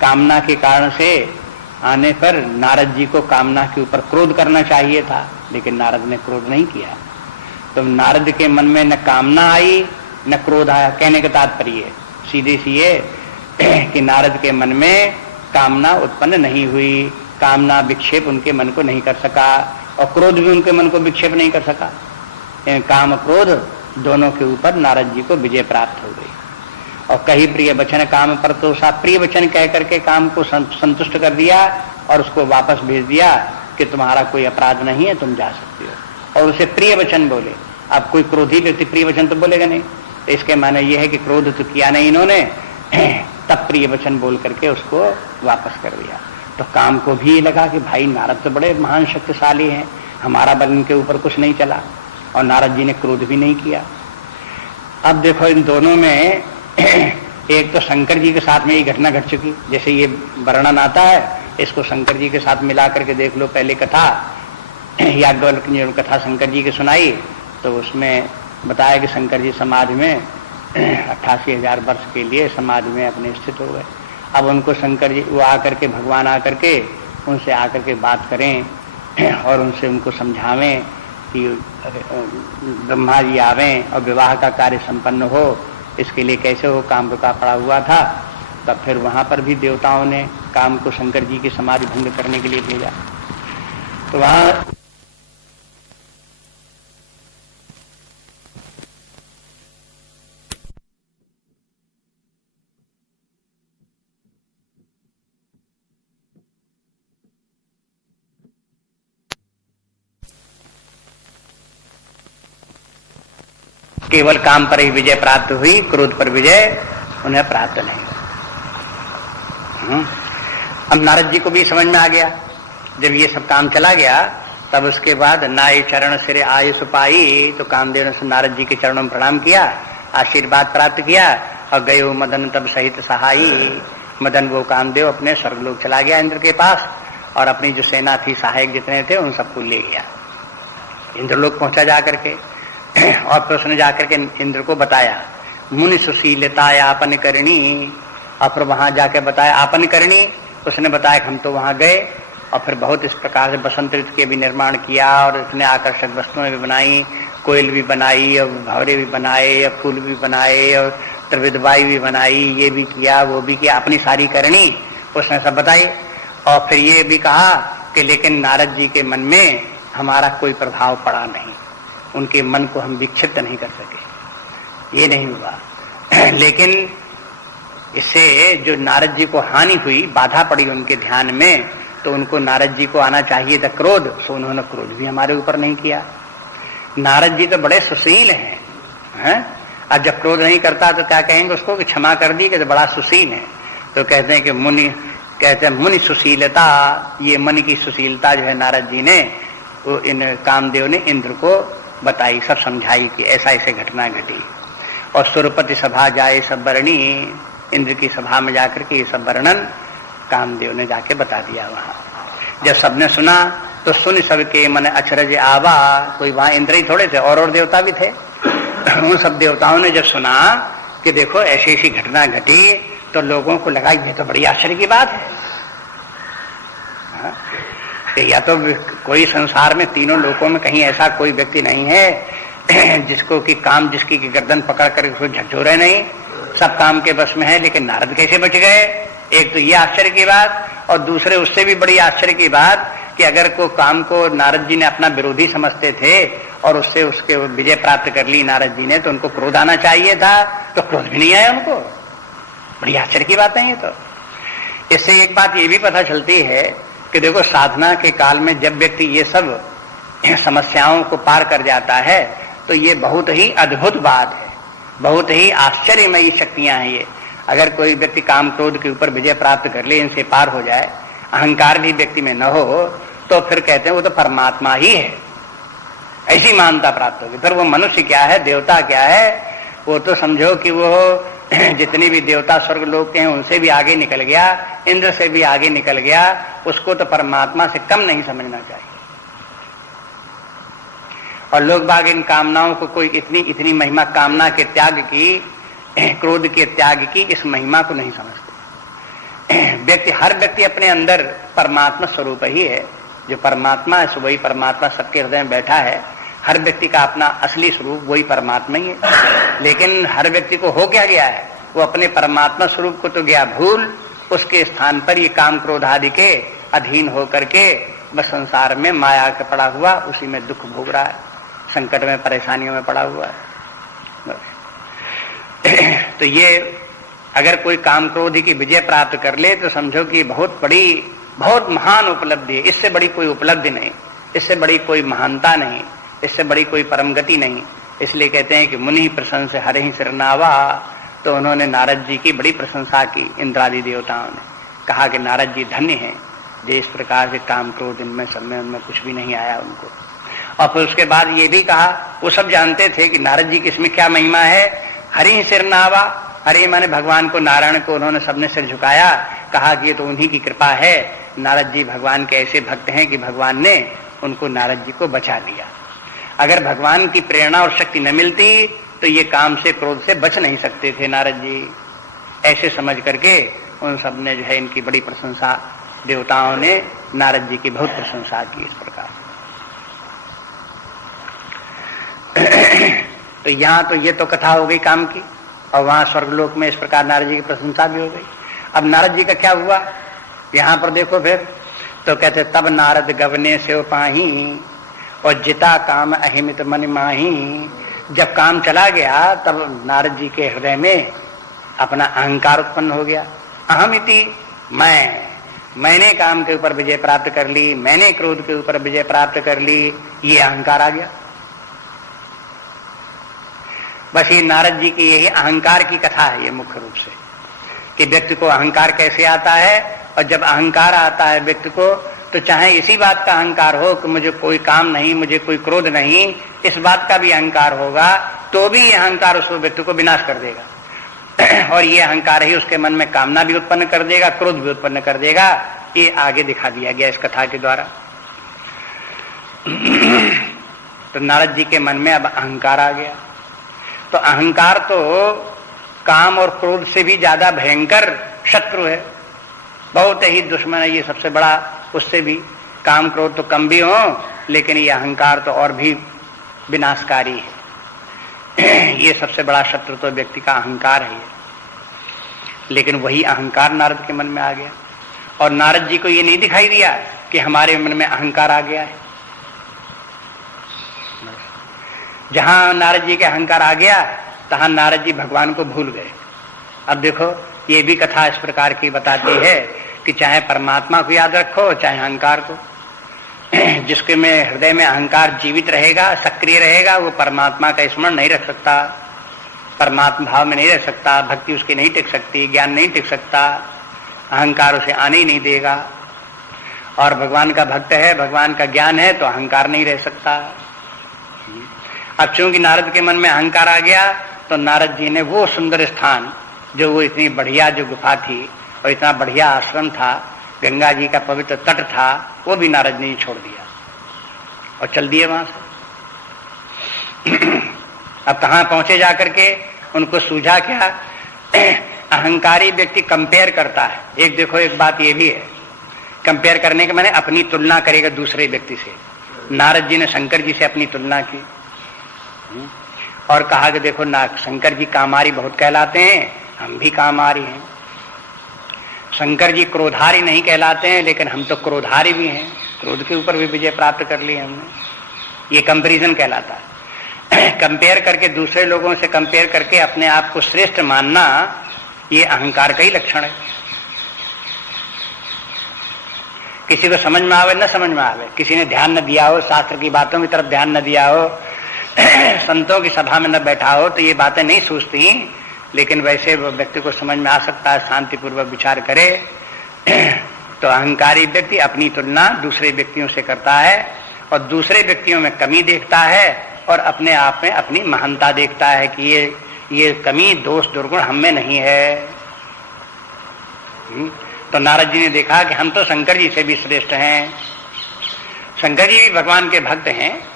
कामना के कारण से आने पर नारद जी को कामना के ऊपर क्रोध करना चाहिए था, लेकिन नारद ने क्रोध नहीं किया। तो नारद के मन में न कामना आई न क्रोध आया। कहने का तात्पर्य सीधे सी ये कि नारद के मन में कामना उत्पन्न नहीं हुई, कामना विक्षेप उनके मन को नहीं कर सका, और क्रोध भी उनके मन को विक्षेप नहीं कर सका। काम क्रोध दोनों के ऊपर नारद जी को विजय प्राप्त हो गई। और कही प्रिय वचन काम पर तो सा प्रिय वचन कह करके काम को संतुष्ट कर दिया और उसको वापस भेज दिया कि तुम्हारा कोई अपराध नहीं है, तुम जा सकते हो। और उसे प्रिय वचन बोले। अब कोई क्रोधी व्यक्ति प्रिय वचन तो बोलेगा नहीं, तो इसके माने ये है कि क्रोध तो किया नहीं इन्होंने, तब प्रिय वचन बोल करके उसको वापस कर दिया। तो काम को भी लगा कि भाई नारद तो बड़े महान शक्तिशाली हैं, हमारा बल इनके ऊपर कुछ नहीं चला, और नारद जी ने क्रोध भी नहीं किया। अब देखो इन दोनों में एक तो शंकर जी के साथ में ये घटना घट चुकी, जैसे ये वर्णन आता है इसको शंकर जी के साथ मिला करके देख लो। पहले कथा याज्ञवल्क्य ने कथा शंकर जी की सुनाई, तो उसमें बताया कि शंकर जी समाज में 88,000 वर्ष के लिए समाज में अपने स्थित हो गए। अब उनको शंकर जी वो आकर के भगवान आकर के उनसे आकर के बात करें और उनसे उनको समझावें कि ब्रह्मा जी आवें और विवाह का कार्य संपन्न हो, इसके लिए कैसे हो, काम रुका पड़ा हुआ था। तब फिर वहां पर भी देवताओं ने काम को शंकर जी की समाधि भंग करने के लिए भेजा। तो वहां केवल काम पर ही विजय प्राप्त हुई, क्रोध पर विजय उन्हें प्राप्त नहीं। अब नारद जी को भी समझ में आ गया। जब ये सब काम चला गया तब उसके बाद नाय चरण सिरे आयुष पाई, तो कामदेव ने नारद जी के चरणों में प्रणाम किया, आशीर्वाद प्राप्त किया और गए मदन तब सहित सहाई। मदन वो कामदेव अपने स्वर्गलोक चला गया इंद्र के पास, और अपनी जो सेना थी सहायक जितने थे उन सबको ले गया। इंद्रलोक पहुंचा जा करके और फिर उसने जाकर के इंद्र को बताया मुनि सुशीलता आपन करणी, और फिर वहां जाके बताया आपन करणी। उसने बताया कि हम तो वहां गए और फिर बहुत इस प्रकार से बसंत ऋतु के भी निर्माण किया और उसने आकर्षक वस्तुएं भी बनाई, कोयल भी बनाई और भंवरे भी बनाए और फूल भी बनाए और त्रिविधबाई भी बनाई, ये भी किया वो भी किया, अपनी सारी करणी उसने सब बताई। और फिर ये भी कहा कि लेकिन नारद जी के मन में हमारा कोई प्रभाव पड़ा नहीं, उनके मन को हम विक्षिप्त नहीं कर सके, ये नहीं हुआ। लेकिन इससे जो नारद जी को हानि हुई, बाधा पड़ी उनके ध्यान में, तो उनको नारद जी को आना चाहिए था क्रोध, सो उन्होंने क्रोध भी हमारे ऊपर नहीं किया। नारद जी तो बड़े सुशील हैं, अब जब क्रोध नहीं करता तो क्या कहेंगे उसको कि क्षमा कर दी कि तो बड़ा सुशील है। तो कहते हैं कि मुनि सुशीलता, ये मन की सुशीलता जो है नारद जी ने वो इन कामदेव ने इंद्र को बताई, सब समझाई कि ऐसा ऐसे घटना घटी। और सुरपति सभा जाए सब वर्णी, इंद्र की सभा में जाकर के ये सब वर्णन कामदेव ने जाके बता दिया। वहां जब सबने सुना तो सुन सबके मन अचरज आवा, कोई वहां इंद्र ही थोड़े थे और देवता भी थे। उन सब देवताओं ने जब सुना कि देखो ऐसी ऐसी घटना घटी, तो लोगों को लगा ये तो बड़ी आश्चर्य की बात है। या तो कोई संसार में तीनों लोकों में कहीं ऐसा कोई व्यक्ति नहीं है जिसको कि काम जिसकी की गर्दन पकड़ कर उसको झकझोरे नहीं, सब काम के बस में है, लेकिन नारद कैसे बच गए? एक तो ये आश्चर्य की बात, और दूसरे उससे भी बड़ी आश्चर्य की बात कि अगर को काम को नारद जी ने अपना विरोधी समझते थे और उससे उसके विजय प्राप्त कर ली नारद जी ने, तो उनको क्रोध आना चाहिए था, तो क्रोध भी नहीं आया उनको। बड़ी आश्चर्य की बात है ये। तो इससे एक बात ये भी पता चलती है कि देखो साधना के काल में जब व्यक्ति ये सब समस्याओं को पार कर जाता है तो ये बहुत ही अद्भुत बात है, बहुत ही आश्चर्यमयी शक्तियां हैं ये। अगर कोई व्यक्ति काम क्रोध के ऊपर विजय प्राप्त कर ले, इनसे पार हो जाए, अहंकार भी व्यक्ति में न हो, तो फिर कहते हैं वो तो परमात्मा ही है, ऐसी मानता प्राप्त होगी। फिर वो मनुष्य क्या है, देवता क्या है, वो तो समझो कि वो जितनी भी देवता स्वर्ग लोक के हैं उनसे भी आगे निकल गया, इंद्र से भी आगे निकल गया, उसको तो परमात्मा से कम नहीं समझना चाहिए। और लोग बाग इन कामनाओं को कोई इतनी महिमा, कामना के त्याग की, क्रोध के त्याग की, इस महिमा को नहीं समझते। हर व्यक्ति अपने अंदर परमात्मा स्वरूप ही है, जो परमात्मा है वही परमात्मा सबके हृदय में बैठा है। हर व्यक्ति का अपना असली स्वरूप वही परमात्मा ही है, लेकिन हर व्यक्ति को हो क्या गया है, वो अपने परमात्मा स्वरूप को तो गया भूल, उसके स्थान पर ये काम क्रोध आदि के अधीन होकर के बस संसार में माया के पड़ा हुआ, उसी में दुख भोग रहा है, संकट में परेशानियों में पड़ा हुआ है। तो ये अगर कोई काम क्रोध की विजय प्राप्त कर ले तो समझो कि बहुत बड़ी, बहुत महान उपलब्धि है। इससे बड़ी कोई उपलब्धि नहीं, इससे बड़ी कोई महानता नहीं, इससे बड़ी कोई परम गति नहीं। इसलिए कहते हैं कि मुनि प्रशंस हरिहि सिरनावा। तो उन्होंने नारद जी की बड़ी प्रशंसा की, इंद्रादि देवताओं ने कहा कि नारद जी धन्य हैं, जो इस प्रकार से काम क्रोध इनमें सब में उनमें कुछ भी नहीं आया उनको। और फिर उसके बाद ये भी कहा, वो सब जानते थे कि नारद जी की इसमें क्या महिमा है। हरि सिरनावा, हरि माने भगवान को, नारायण को उन्होंने सबने सिर झुकाया, कहा कि ये तो उन्हीं की कृपा है। नारद जी भगवान के ऐसे भक्त हैं कि भगवान ने उनको, नारद जी को बचा लिया। अगर भगवान की प्रेरणा और शक्ति न मिलती तो ये काम से क्रोध से बच नहीं सकते थे नारद जी। ऐसे समझ करके उन सब ने जो है इनकी बड़ी प्रशंसा, देवताओं ने नारद जी की बहुत प्रशंसा की इस प्रकार। तो यहाँ तो ये तो कथा हो गई काम की, और वहां स्वर्गलोक में इस प्रकार नारद जी की प्रशंसा भी हो गई। अब नारद जी का क्या हुआ यहाँ पर देखो फिर, तो कहते तब नारद गवने से पाही और जिता काम अहिमित मन माही। जब काम चला गया तब नारद जी के हृदय में अपना अहंकार उत्पन्न हो गया। अहमिति, मैंने काम के ऊपर विजय प्राप्त कर ली, मैंने क्रोध के ऊपर विजय प्राप्त कर ली, ये अहंकार आ गया। बस ये नारद जी की यही अहंकार की कथा है ये मुख्य रूप से, कि व्यक्ति को अहंकार कैसे आता है। और जब अहंकार आता है व्यक्ति को, तो चाहे इसी बात का अहंकार हो कि मुझे कोई काम नहीं, मुझे कोई क्रोध नहीं, इस बात का भी अहंकार होगा, तो भी ये अहंकार उस व्यक्ति को विनाश कर देगा। और ये अहंकार ही उसके मन में कामना भी उत्पन्न कर देगा, क्रोध भी उत्पन्न कर देगा। ये आगे दिखा दिया गया इस कथा के द्वारा। तो नारद जी के मन में अब अहंकार आ गया। तो अहंकार तो काम और क्रोध से भी ज्यादा भयंकर शत्रु है, बहुत ही दुश्मन है ये सबसे बड़ा। उससे भी काम क्रोध तो कम भी हो, लेकिन ये अहंकार तो और भी विनाशकारी है। ये सबसे बड़ा शत्रु तो व्यक्ति का अहंकार है। लेकिन वही अहंकार नारद के मन में आ गया, और नारद जी को ये नहीं दिखाई दिया कि हमारे मन में अहंकार आ गया है। जहां नारद जी के अहंकार आ गया, तहां नारद जी भगवान को भूल गए। अब देखो, ये भी कथा इस प्रकार की बताती है कि चाहे परमात्मा को याद रखो, चाहे अहंकार को। जिसके में हृदय में अहंकार जीवित रहेगा, सक्रिय रहेगा, वो परमात्मा का स्मरण नहीं रख सकता, परमात्मा भाव में नहीं रह सकता, भक्ति उसकी नहीं टिक सकती, ज्ञान नहीं टिक सकता, अहंकार उसे आने ही नहीं देगा। और भगवान का भक्त है, भगवान का ज्ञान है, तो अहंकार नहीं रह सकता। अब चूंकि नारद के मन में अहंकार आ गया, तो नारद जी ने वो सुंदर स्थान, जो वो इतनी बढ़िया जो गुफा थी और इतना बढ़िया आश्रम था, गंगा जी का पवित्र तट था, वो भी नारद ने छोड़ दिया और चल दिए वहां से। अब कहाँ पहुंचे जाकर के, उनको सूझा क्या, अहंकारी व्यक्ति कंपेयर करता है। एक देखो, एक बात ये भी है, कंपेयर करने के माने अपनी तुलना करेगा दूसरे व्यक्ति से। नारद जी ने शंकर जी से अपनी तुलना की और कहा कि देखो ना, शंकर जी कामारी बहुत कहलाते हैं, हम भी कामारी हैं। शंकर जी क्रोधारी नहीं कहलाते हैं, लेकिन हम तो क्रोधारी भी हैं, क्रोध के ऊपर भी विजय प्राप्त कर ली हमने। ये कंपैरिजन कहलाता है। कंपेयर करके, दूसरे लोगों से कंपेयर करके अपने आप को श्रेष्ठ मानना, ये अहंकार का ही लक्षण है। किसी को समझ में आवे न समझ में आवे, किसी ने ध्यान न दिया हो, शास्त्र की बातों की तरफ ध्यान न दिया हो, संतों की सभा में न बैठा हो, तो ये बातें नहीं सोचती। लेकिन वैसे वो व्यक्ति को समझ में आ सकता है, शांतिपूर्वक विचार करे। तो अहंकारी व्यक्ति अपनी तुलना दूसरे व्यक्तियों से करता है और दूसरे व्यक्तियों में कमी देखता है और अपने आप में अपनी महानता देखता है कि ये कमी, दोष, दुर्गुण हम में नहीं है। तो नारद जी ने देखा कि हम तो शंकर जी से भी श्रेष्ठ हैं। शंकर जी भी भगवान के भक्त हैं,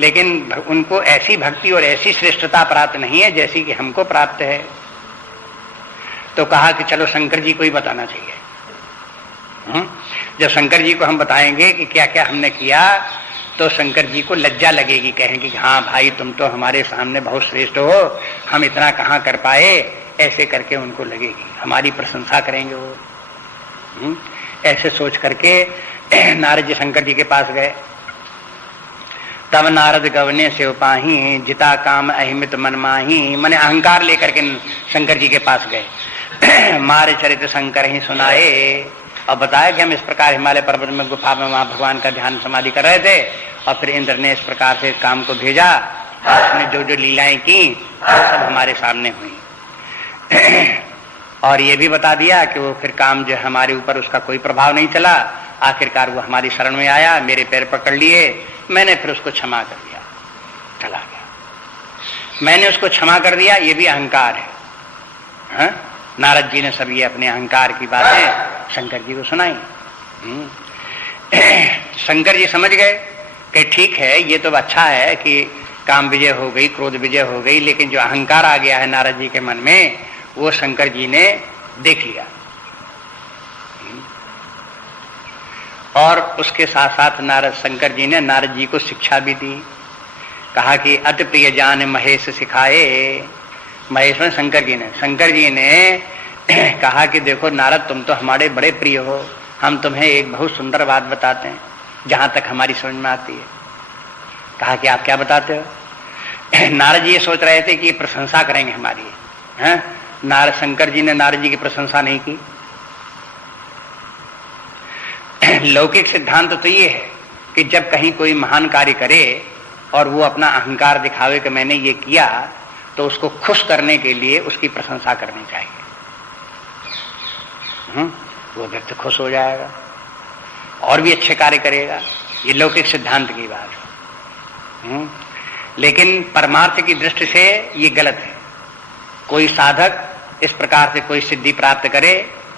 लेकिन उनको ऐसी भक्ति और ऐसी श्रेष्ठता प्राप्त नहीं है जैसी कि हमको प्राप्त है। तो कहा कि चलो शंकर जी को ही बताना चाहिए। जब शंकर जी को हम बताएंगे कि क्या क्या हमने किया, तो शंकर जी को लज्जा लगेगी, कहेंगे कि हाँ भाई तुम तो हमारे सामने बहुत श्रेष्ठ हो, हम इतना कहाँ कर पाए, ऐसे करके उनको लगेगी, हमारी प्रशंसा करेंगे वो। ऐसे सोच करके नारद जी शंकर जी के पास गए। तब नारद गवने से उपाही, जिता काम अहिमित मन माही, मैंने अहंकार लेकर के शंकर जी के पास गए। मारे चरित्र शंकर ही सुनाए, और बताया कि हम इस प्रकार हिमालय पर्वत में गुफा में वहां भगवान का ध्यान समाधि कर रहे थे, और फिर इंद्र ने इस प्रकार से काम को भेजा, और उसने जो जो लीलाएं की वो सब हमारे सामने हुई। और ये भी बता दिया कि वो फिर काम जो हमारे ऊपर उसका कोई प्रभाव नहीं चला, आखिरकार वो हमारी शरण में आया, मेरे पैर पकड़ लिए, मैंने फिर उसको क्षमा कर दिया, चला गया। मैंने उसको क्षमा कर दिया, ये भी अहंकार है। हाँ? नारद जी ने सब ये अपने अहंकार की बातें शंकर जी को सुनाई। शंकर जी समझ गए कि ठीक है, ये तो अच्छा है कि काम विजय हो गई, क्रोध विजय हो गई, लेकिन जो अहंकार आ गया है नारद जी के मन में, वो शंकर जी ने देख लिया। और उसके साथ साथ नारद शंकर जी ने नारद जी को शिक्षा भी दी। कहा कि अति प्रिय जान महेश सिखाए। महेश में शंकर जी ने कहा कि देखो नारद, तुम तो हमारे बड़े प्रिय हो, हम तुम्हें एक बहुत सुंदर बात बताते हैं, जहां तक हमारी समझ में आती है। कहा कि आप क्या बताते हो? नारद जी ये सोच रहे थे कि प्रशंसा करेंगे हमारी। हैं? नारद शंकर जी ने नारद जी की प्रशंसा नहीं की। लौकिक सिद्धांत तो ये है कि जब कहीं कोई महान कार्य करे और वो अपना अहंकार दिखावे कि मैंने ये किया, तो उसको खुश करने के लिए उसकी प्रशंसा करनी चाहिए। वो व्यक्ति खुश हो जाएगा और भी अच्छे कार्य करेगा। ये लौकिक सिद्धांत की बात है। लेकिन परमार्थ की दृष्टि से ये गलत है। कोई साधक इस प्रकार से कोई सिद्धि प्राप्त करे,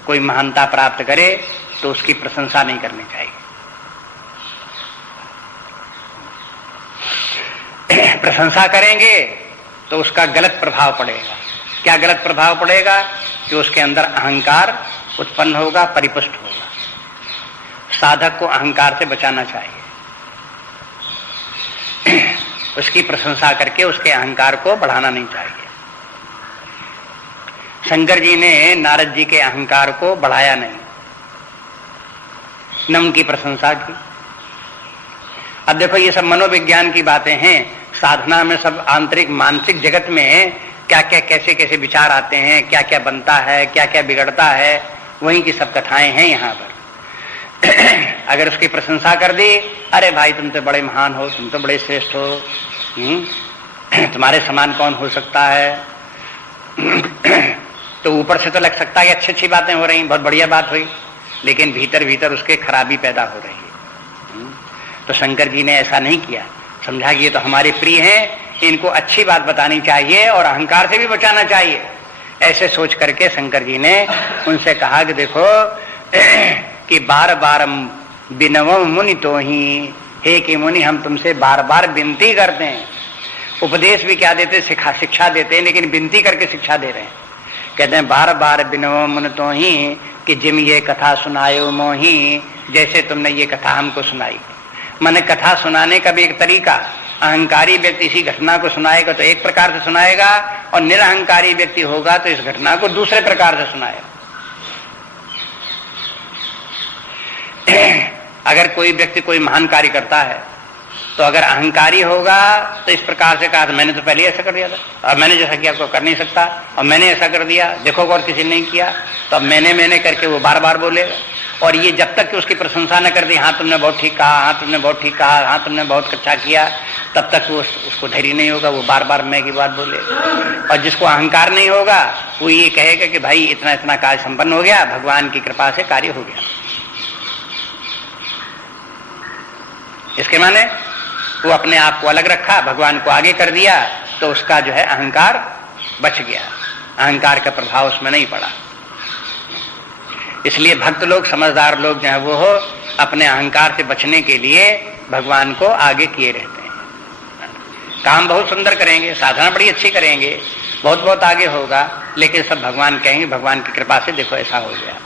कोई महानता प्राप्त करे, तो उसकी प्रशंसा नहीं करनी चाहिए। प्रशंसा करेंगे तो उसका गलत प्रभाव पड़ेगा। क्या गलत प्रभाव पड़ेगा? कि उसके अंदर अहंकार उत्पन्न होगा, परिपुष्ट होगा। साधक को अहंकार से बचाना चाहिए। उसकी प्रशंसा करके उसके अहंकार को बढ़ाना नहीं चाहिए। शंकर जी ने नारद जी के अहंकार को बढ़ाया नहीं, न उनकी प्रशंसा की। अब देखो, ये सब मनोविज्ञान की बातें हैं। साधना में सब आंतरिक मानसिक जगत में क्या क्या कैसे कैसे विचार आते हैं, क्या क्या बनता है, क्या क्या बिगड़ता है, वहीं की सब कथाएं हैं यहाँ पर। अगर उसकी प्रशंसा कर दी, अरे भाई तुम तो बड़े महान हो, तुम तो बड़े श्रेष्ठ हो, तुम्हारे समान कौन हो सकता है, तो ऊपर से तो लग सकता है कि अच्छी अच्छी बातें हो रही, बहुत बढ़िया बात हुई, लेकिन भीतर भीतर उसके खराबी पैदा हो रही है। तो शंकर जी ने ऐसा नहीं किया, समझा कि ये तो हमारे प्रिय हैं, इनको अच्छी बात बतानी चाहिए और अहंकार से भी बचाना चाहिए। ऐसे सोच करके शंकर जी ने उनसे कहा कि देखो कि बार बार बिनवम मुनि तो ही, हे कि मुनि हम तुमसे बार बार विनती करते हैं। उपदेश भी क्या देते, शिक्षा देते हैं, लेकिन विनती करके शिक्षा दे रहे हैं। कहते हैं बार बार बिनवम मुनि तो ही, कि जिम ये कथा सुनायो मोही, जैसे तुमने ये कथा हमको सुनाई। माने कथा सुनाने का भी एक तरीका, अहंकारी व्यक्ति इसी घटना को सुनाएगा तो एक प्रकार से सुनाएगा, और निरअहंकारी व्यक्ति होगा तो इस घटना को दूसरे प्रकार से सुनाएगा। अगर कोई व्यक्ति कोई महान कार्य करता है, तो अगर अहंकारी होगा तो इस प्रकार से कहा मैंने तो पहले ऐसा कर दिया था, और मैंने जैसा किया आपको कर नहीं सकता, और मैंने ऐसा कर दिया, देखो और किसी ने नहीं किया, तो अब मैंने करके वो बार बार बोलेगा। और ये जब तक कि उसकी प्रशंसा न कर दी, हाँ तुमने बहुत ठीक कहा, हाँ तुमने बहुत ठीक कहा, हाँ तुमने बहुत अच्छा किया, तब तक वो उसको धैर्य नहीं होगा, वो बार बार मैं की बात बोलेगा। और जिसको अहंकार नहीं होगा वो ये कहेगा कि भाई इतना इतना कार्य संपन्न हो गया, भगवान की कृपा से कार्य हो गया। इसके माने वो अपने आप को अलग रखा, भगवान को आगे कर दिया, तो उसका जो है अहंकार बच गया, अहंकार का प्रभाव उसमें नहीं पड़ा। इसलिए भक्त लोग, समझदार लोग जो है वो अपने अहंकार से बचने के लिए भगवान को आगे किए रहते हैं। काम बहुत सुंदर करेंगे, साधना बड़ी अच्छी करेंगे, बहुत बहुत आगे होगा, लेकिन सब भगवान कहेंगे, भगवान की कृपा से देखो ऐसा हो गया।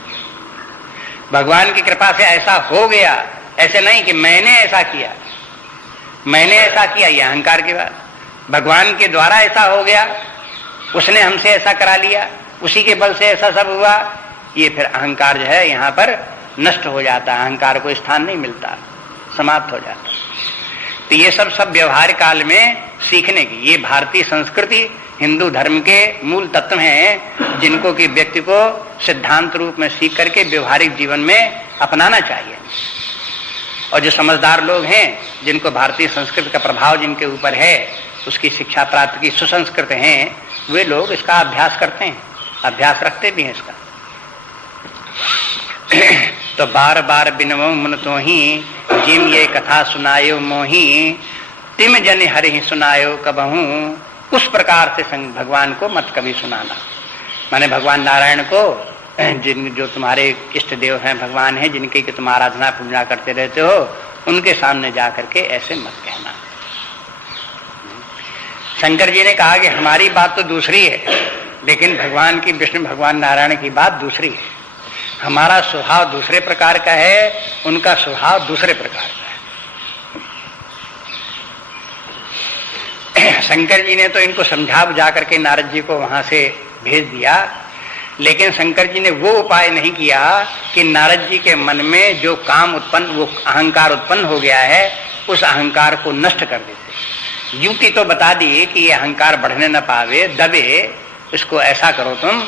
भगवान की कृपा से ऐसा हो गया, ऐसे नहीं कि मैंने ऐसा किया, मैंने ऐसा किया, ये अहंकार की बात। भगवान के द्वारा ऐसा हो गया, उसने हमसे ऐसा करा लिया, उसी के बल से ऐसा सब हुआ, ये फिर अहंकार जो है यहाँ पर नष्ट हो जाता है, अहंकार को स्थान नहीं मिलता, समाप्त हो जाता। तो ये सब व्यवहार काल में सीखने की, ये भारतीय संस्कृति हिंदू धर्म के मूल तत्व हैं, जिनको कि व्यक्ति को सिद्धांत रूप में सीख करके व्यवहारिक जीवन में अपनाना चाहिए। और जो समझदार लोग हैं, जिनको भारतीय संस्कृति का प्रभाव जिनके ऊपर है, उसकी शिक्षा प्राप्त की सुसंस्कृत हैं, वे लोग इसका अभ्यास करते हैं, अभ्यास रखते भी हैं इसका। तो बार बार बिनवो मन तो ही जिम ये कथा सुनायो मोही, तिम जन हरि सुनायो कबहू, उस प्रकार से भगवान को मत कभी सुनाना। माने भगवान नारायण को, जो तुम्हारे इष्ट देव हैं, भगवान हैं, जिनकी कि तुम आराधना पूजा करते रहते हो, उनके सामने जा करके ऐसे मत कहना। शंकर जी ने कहा कि हमारी बात तो दूसरी है, लेकिन भगवान की, विष्णु भगवान नारायण की बात दूसरी है। हमारा स्वभाव दूसरे प्रकार का है, उनका स्वभाव दूसरे प्रकार का है। शंकर जी ने तो इनको समझा बुझा करके नारद जी को वहां से भेज दिया, लेकिन शंकर जी ने वो उपाय नहीं किया कि नारद जी के मन में जो काम उत्पन्न, वो अहंकार उत्पन्न हो गया है, उस अहंकार को नष्ट कर देते। युक्ति तो बता दी कि ये अहंकार बढ़ने न पावे, दबे, इसको ऐसा करो तुम,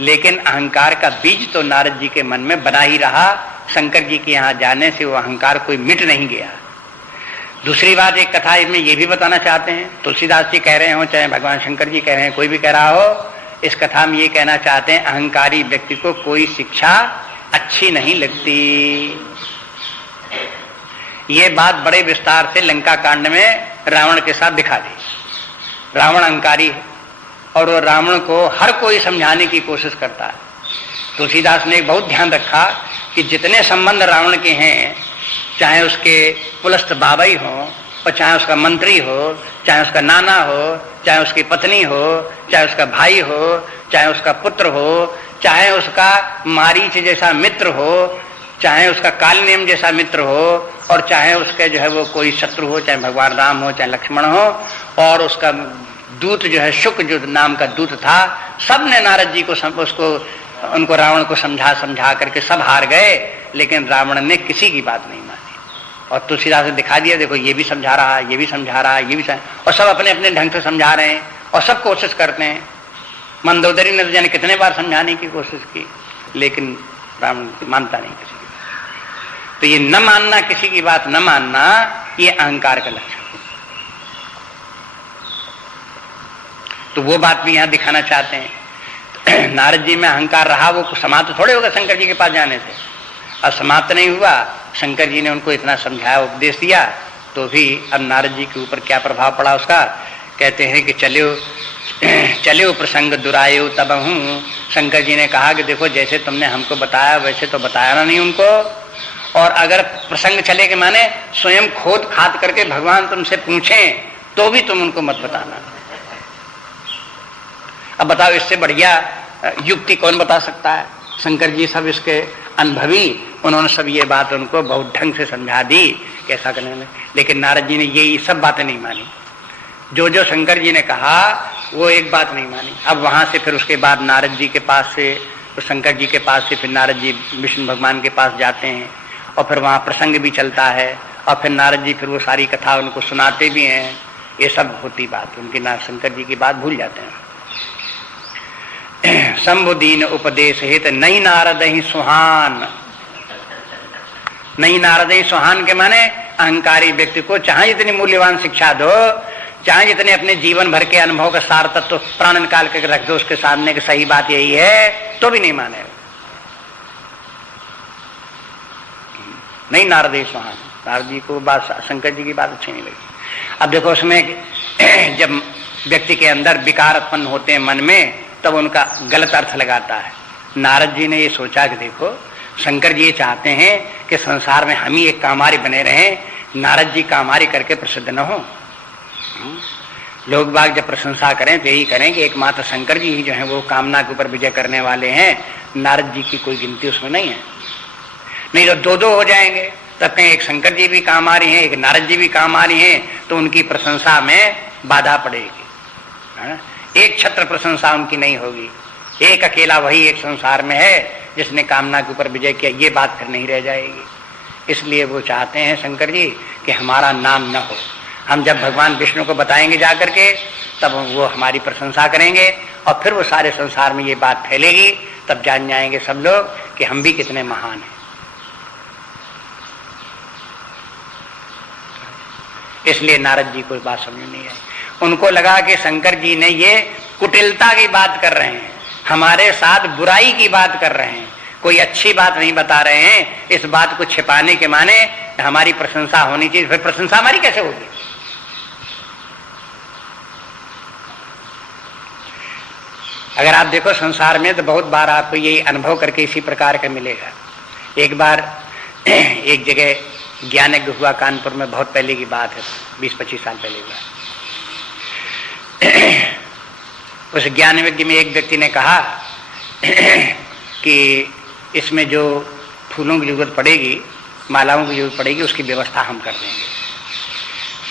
लेकिन अहंकार का बीज तो नारद जी के मन में बना ही रहा। शंकर जी के यहाँ जाने से वो अहंकार कोई मिट नहीं गया। दूसरी बात, एक कथा इसमें ये भी बताना चाहते हैं, तुलसीदास जी कह रहे हो, चाहे भगवान शंकर जी कह रहे हैं, कोई भी कह रहा हो, इस कथा में ये कहना चाहते हैं, अहंकारी व्यक्ति को कोई शिक्षा अच्छी नहीं लगती। ये बात बड़े विस्तार से लंका कांड में रावण के साथ दिखा दी। रावण अहंकारी है और वो रावण को हर कोई समझाने की कोशिश करता है। तुलसीदास ने बहुत ध्यान रखा कि जितने संबंध रावण के हैं, चाहे उसके पुलस्त बाबई हो, और चाहे उसका मंत्री हो, चाहे उसका नाना हो, चाहे उसकी पत्नी हो, चाहे उसका भाई हो, चाहे उसका पुत्र हो, चाहे उसका मारीच जैसा मित्र हो, चाहे उसका कालनेम जैसा मित्र हो, और चाहे उसके जो है वो कोई शत्रु हो, चाहे भगवान राम हो, चाहे लक्ष्मण हो, और उसका दूत जो है शुक जो नाम का दूत था, सब ने नारद जी को उसको उनको रावण को समझा करके सब हार गए, लेकिन रावण ने किसी की बात नहीं मानी। और तुलसीदास ने दिखा दिया, देखो ये भी समझा रहा है, ये भी समझा रहा है, ये भी और सब अपने अपने ढंग से समझा रहे हैं और सब कोशिश करते हैं। मंदोदरी ने तो जाने कितने बार समझाने की कोशिश की, लेकिन रावण मानता नहीं किसी की बात। तो ये न मानना, किसी की बात न मानना, ये अहंकार का लक्षण। तो वो बात भी यहां दिखाना चाहते हैं। नारद जी में अहंकार रहा, वो समाप्त थोड़े होगा शंकर जी के पास जाने से। अब समाप्त नहीं हुआ, शंकर जी ने उनको इतना समझाया, उपदेश दिया, तो भी अब नारद जी के ऊपर क्या प्रभाव पड़ा उसका। कहते हैं कि चलो प्रसंग दुरायो तब हूँ। शंकर जी ने कहा कि देखो, जैसे तुमने हमको बताया वैसे तो बताया ना नहीं उनको, और अगर प्रसंग चले के माने स्वयं खोद खाद करके भगवान तुमसे पूछें तो भी तुम उनको मत बताना। अब बताओ, इससे बढ़िया युक्ति कौन बता सकता है। शंकर जी सब इसके अनुभवी, उन्होंने सब ये बात उनको बहुत ढंग से समझा दी कैसा करने में, लेकिन नारद जी ने ये सब बातें नहीं मानी। जो जो शंकर जी ने कहा वो एक बात नहीं मानी। अब वहां से फिर उसके बाद नारद जी के पास से, तो शंकर जी के पास से फिर नारद जी विष्णु भगवान के पास जाते हैं, और फिर वहां प्रसंग भी चलता है, और फिर नारद जी फिर वो सारी कथा उनको सुनाते भी हैं। ये सब होती बात उनकी, ना शंकर जी की बात भूल जाते हैं। शंभुदीन उपदेश हित नहीं नारद ही सुहान। नहीं नारद ही सुहान के माने अहंकारी व्यक्ति को चाहे जितनी मूल्यवान शिक्षा दो, चाहे जितने अपने जीवन भर के अनुभव का सार तत्व प्राण निकाल के रख दो उसके सामने की सही बात यही है, तो भी नहीं माने। नहीं नारद ही सुहान, नारद जी को बात, शंकर जी की बात अच्छी नहीं लगी। अब देखो, उसमें जब व्यक्ति के अंदर विकार उत्पन्न होते हैं मन में, तब उनका गलत अर्थ लगाता है। नारद जी ने ये सोचा कि देखो, शंकर जी ये चाहते हैं कि संसार में हम ही एक कामारी बने रहें, नारद जी कामारी करके प्रसिद्ध न हो। लोग बाग जब प्रशंसा करें तो यही करें कि एकमात्र शंकर जी ही जो है वो कामना के ऊपर विजय करने वाले हैं, नारद जी की कोई गिनती उसमें नहीं है। नहीं तो दो दो हो जाएंगे। तब कहीं एक शंकर जी भी काम आ रही हैं, एक नारद जी भी काम आ रही हैं, तो उनकी प्रशंसा में बाधा पड़ेगी, है ना। एक छत्र प्रशंसा उनकी नहीं होगी। एक अकेला वही एक संसार में है जिसने कामना के ऊपर विजय किया, ये बात फिर नहीं रह जाएगी। इसलिए वो चाहते हैं शंकर जी कि हमारा नाम न हो। हम जब भगवान विष्णु को बताएंगे जाकर के, तब वो हमारी प्रशंसा करेंगे और फिर वो सारे संसार में ये बात फैलेगी, तब जान जाएंगे सब लोग कि हम भी कितने महान हैं। इसलिए नारद जी को बात समझ नहीं आई। उनको लगा कि शंकर जी ने ये कुटिलता की बात कर रहे हैं, हमारे साथ बुराई की बात कर रहे हैं, कोई अच्छी बात नहीं बता रहे हैं। इस बात को छिपाने के माने हमारी प्रशंसा होनी चाहिए। फिर प्रशंसा हमारी कैसे होगी? अगर आप देखो संसार में तो बहुत बार आपको यही अनुभव करके इसी प्रकार का मिलेगा। एक बार एक जगह ज्ञानयज्ञ हुआ कानपुर में, बहुत पहले की बात है, 20-25 साल पहले की बात। उस ज्ञानयज्ञ में एक व्यक्ति ने कहा कि इसमें जो फूलों की जरूरत पड़ेगी, मालाओं की जरूरत पड़ेगी, उसकी व्यवस्था हम कर देंगे।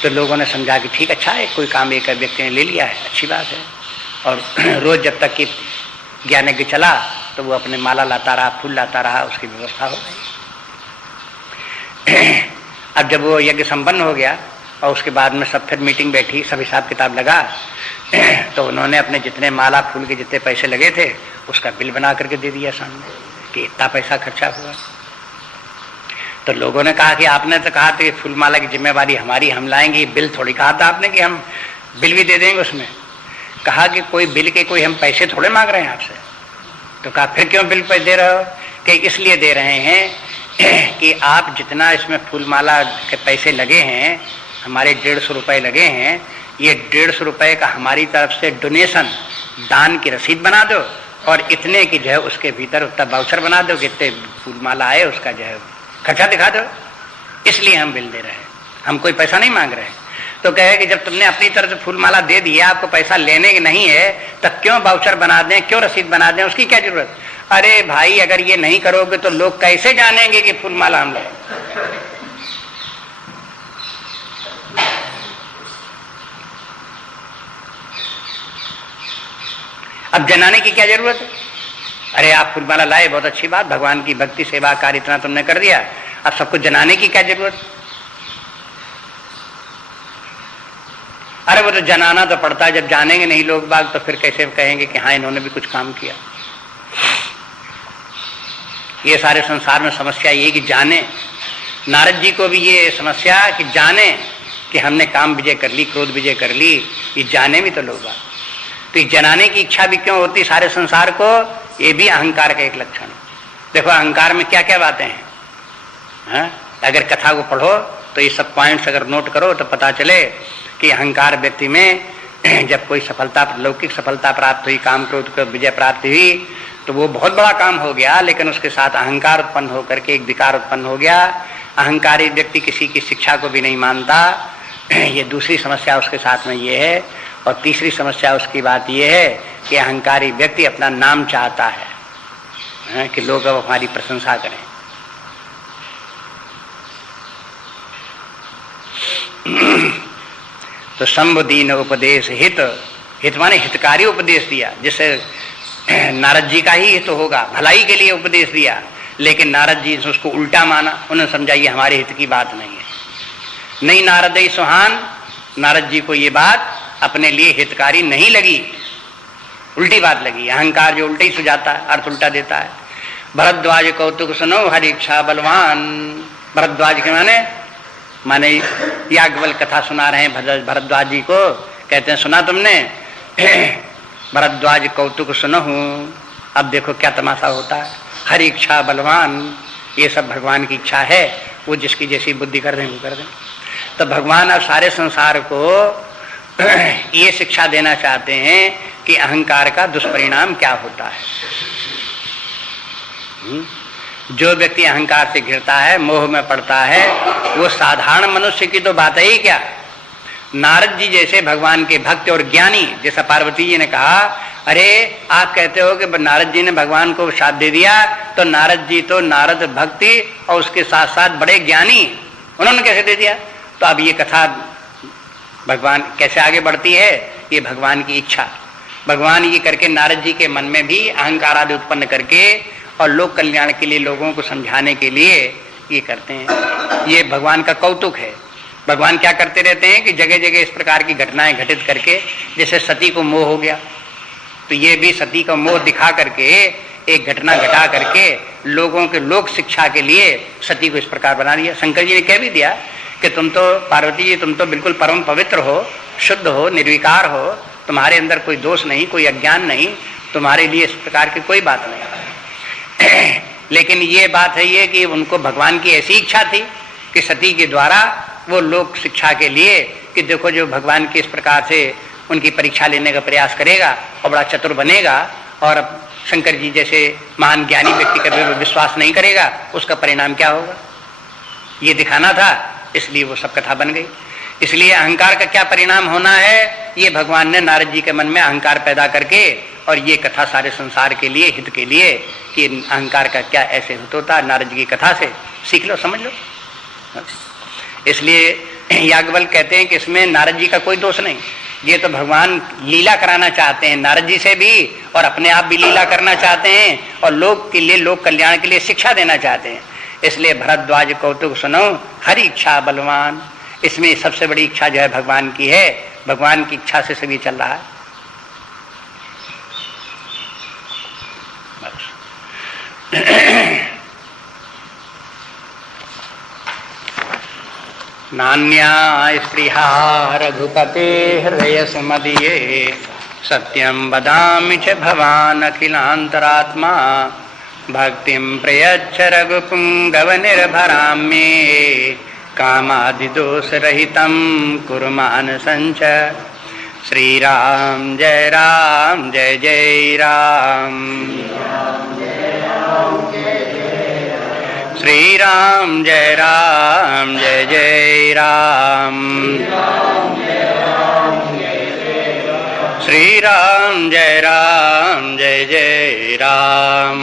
तो लोगों ने समझा कि ठीक, अच्छा है, कोई काम एक व्यक्ति ने ले लिया है, अच्छी बात है। और रोज जब तक कि ज्ञानयज्ञ चला तो वो अपने माला लाता रहा, फूल लाता रहा, उसकी व्यवस्था हो गई। अब जब वो यज्ञ संपन्न हो गया और उसके बाद में सब फिर मीटिंग बैठी, सब हिसाब किताब लगा, तो उन्होंने अपने जितने माला फूल के जितने पैसे लगे थे उसका बिल बना करके दे दिया सामने कि इतना पैसा खर्चा हुआ। तो लोगों ने कहा कि आपने तो कहा था कि फूल माला की जिम्मेवारी हमारी, हम लाएंगे, बिल थोड़ी कहा था आपने कि हम बिल भी दे देंगे उसमें। कहा कि कोई बिल के कोई हम पैसे थोड़े मांग रहे हैं आपसे। तो कहा फिर क्यों बिल पे दे रहे हो? कि इसलिए दे रहे हैं कि आप जितना इसमें फूल माला के पैसे लगे हैं, हमारे 150 रुपए लगे हैं, ये 150 रुपए का हमारी तरफ से डोनेशन, दान की रसीद बना दो और इतने की जो है उसके भीतर उतना वाउचर बना दो कि इतने फूल माला आए उसका जो है खर्चा दिखा दो। इसलिए हम बिल दे रहे हैं, हम कोई पैसा नहीं मांग रहे हैं। तो कहे कि जब तुमने अपनी तरफ से फूल माला दे दी है, आपको पैसा लेने की नहीं है, तब क्यों वाउचर बना दें, क्यों रसीद बना दें, उसकी क्या जरूरत? अरे भाई, अगर ये नहीं करोगे तो लोग कैसे जानेंगे कि फूल माला हम लाए? अब जनाने की क्या जरूरत है? अरे आप फूल माला लाए, बहुत अच्छी बात, भगवान की भक्ति सेवा कार्य इतना तुमने कर दिया, अब सबको जनाने की क्या जरूरत? अरे वो तो जनाना तो पड़ता है, जब जानेंगे नहीं लोग बाग तो फिर कैसे कहेंगे कि हाँ इन्होंने भी कुछ काम किया। ये सारे संसार में समस्या ये कि जाने। नारद जी को भी ये समस्या कि जाने कि हमने काम विजय कर ली, क्रोध विजय कर ली, ये जाने भी तो लोग बाग। तो ये जनाने की इच्छा भी क्यों होती सारे संसार को? ये भी अहंकार का एक लक्षण है। देखो अहंकार में क्या क्या बातें हैं, हाँ? अगर कथा को पढ़ो तो ये सब पॉइंट्स अगर नोट करो तो पता चले कि अहंकार व्यक्ति में जब कोई सफलता, लौकिक सफलता प्राप्त हुई, काम क्रोध को विजय प्राप्त हुई, तो वो बहुत बड़ा काम हो गया, लेकिन उसके साथ अहंकार उत्पन्न होकर के एक विकार उत्पन्न हो गया। अहंकारी व्यक्ति किसी की शिक्षा को भी नहीं मानता। ये दूसरी समस्या उसके साथ में ये है। और तीसरी समस्या उसकी बात ये है कि अहंकारी व्यक्ति अपना नाम चाहता है कि लोग अब हमारी प्रशंसा करें। तो संबुदीन उपदेश हित, हित माने हितकारी उपदेश दिया, जिससे नारद जी का ही हित होगा, भलाई के लिए उपदेश दिया। लेकिन नारद जी ने उसको उल्टा माना, उन्होंने समझा ये हमारे हित की बात नहीं है। नहीं नारद सुहान, नारद जी को ये बात अपने लिए हितकारी नहीं लगी, उल्टी बात लगी। अहंकार जो उल्टे ही सुझाता है, अर्थ उल्टा देता है। भरद्वाज कौतुक सुनो हरि इच्छा बलवान। भरद्वाज के माने याज्ञवल्क्य कथा सुना रहे हैं भरद्वाज जी को, कहते हैं सुना तुमने? भरद्वाज कौतुक सुनहु। अब देखो क्या तमाशा होता है। हरि इच्छा बलवान, ये सब भगवान की इच्छा है, वो जिसकी जैसी बुद्धि कर दें वो कर दें। तो भगवान अब सारे संसार को ये शिक्षा देना चाहते हैं कि अहंकार का दुष्परिणाम क्या होता है। जो व्यक्ति अहंकार से घिरता है, मोह में पड़ता है, वो साधारण मनुष्य की तो बात ही क्या। नारद जी जैसे भगवान के भक्त और ज्ञानी, जैसा पार्वती जी ने कहा अरे आप कहते हो कि नारद जी ने भगवान को साथ दे दिया, तो नारद जी तो नारद भक्ति और उसके साथ साथ बड़े ज्ञानी, उन्होंने कैसे दे दिया? तो अब ये कथा भगवान कैसे आगे बढ़ती है? ये भगवान की इच्छा, भगवान ये करके नारद जी के मन में भी अहंकार आदि उत्पन्न करके और लोक कल्याण के लिए, लोगों को समझाने के लिए ये करते हैं। ये भगवान का कौतुक है। भगवान क्या करते रहते हैं कि जगह जगह इस प्रकार की घटनाएं घटित करके, जैसे सती को मोह हो गया, तो ये भी सती का मोह दिखा करके एक घटना घटा करके लोगों के लोक शिक्षा के लिए सती को इस प्रकार बना दिया। शंकर जी ने कह भी दिया कि तुम तो पार्वती जी, तुम तो बिल्कुल परम पवित्र हो, शुद्ध हो, निर्विकार हो, तुम्हारे अंदर कोई दोष नहीं, कोई अज्ञान नहीं, तुम्हारे लिए इस प्रकार की कोई बात नहीं। लेकिन ये बात है ये कि उनको भगवान की ऐसी इच्छा थी कि सती के द्वारा वो लोक शिक्षा के लिए कि देखो जो भगवान के इस प्रकार से उनकी परीक्षा लेने का प्रयास करेगा और बड़ा चतुर बनेगा और शंकर जी जैसे महान ज्ञानी व्यक्ति का विश्वास नहीं करेगा, उसका परिणाम क्या होगा, ये दिखाना था। इसलिए वो सब कथा बन गई। इसलिए अहंकार का क्या परिणाम होना है, ये भगवान ने नारद जी के मन में अहंकार पैदा करके, और ये कथा सारे संसार के लिए, हित के लिए, कि अहंकार का क्या ऐसे हित होता है, नारद जी की कथा से सीख लो, समझ लो। इसलिए याज्ञवल्क्य कहते हैं कि इसमें नारद जी का कोई दोष नहीं, ये तो भगवान लीला कराना चाहते हैं नारद जी से भी, और अपने आप भी लीला करना चाहते हैं, और लोक के लिए, लोक कल्याण के लिए शिक्षा देना चाहते हैं। इसलिए भरद्वाज कौतुक सुनो, हरि इच्छा बलवान। इसमें सबसे बड़ी इच्छा जो है भगवान की है, भगवान की इच्छा से सभी चल रहा है। नान्या स्पृहा रघुपते हृदय सुमदीये, सत्यं वदामि च भवान् अखिलान्तरात्मा, भक्तिं प्रयच्छ रघुपुंगव निर्भरां मे, कामादिदोषरहितं कुरु मानसञ्च। श्री राम जय जय राम, श्री राम जय जय राम, श्री राम जय जय राम,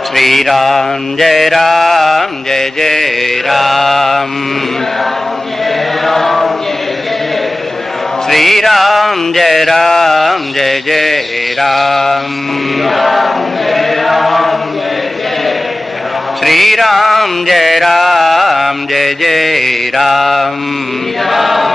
श्री राम जय जय राम, श्री राम जय जय राम, श्री राम जय जय राम, श्री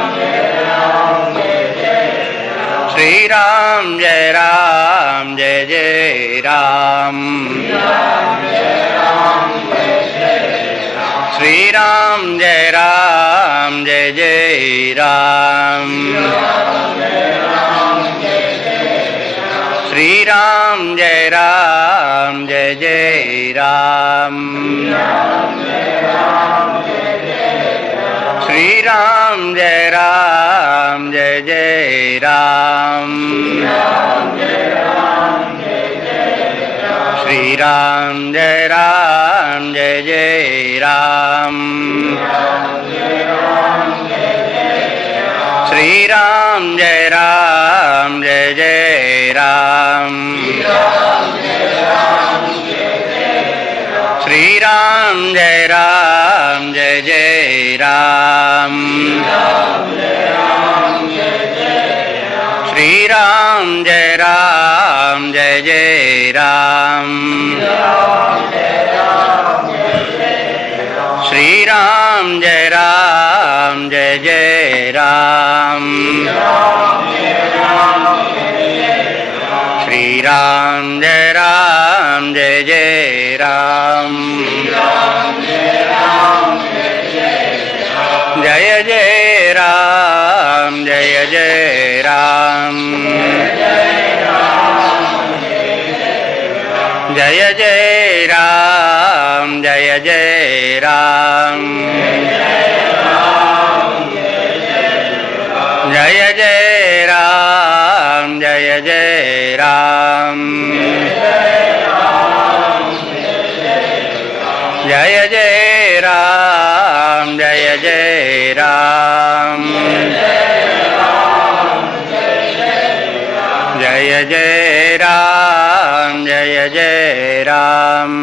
राम जय जय राम, श्री राम जय जय राम, श्री राम जय जय राम, श्री राम जय जय राम, श्री राम जय जय राम, श्री राम जय जय राम, श्री राम जय जय राम, श्री राम जय जय राम, श्री राम जय जय राम, श्री राम जय जय राम, जय जय राम, जय जय राम, जय जय राम, जय जय राम, जय जय राम, जय जय राम, जय जय राम, जय जय राम, जय जय राम जय जय राम।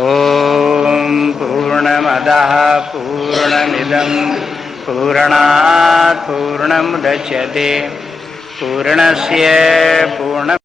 ओम पूर्णमदः पूर्णमिदं पूर्णात् पूर्णमुदच्यते पूर्णस्य पूर्णमादाय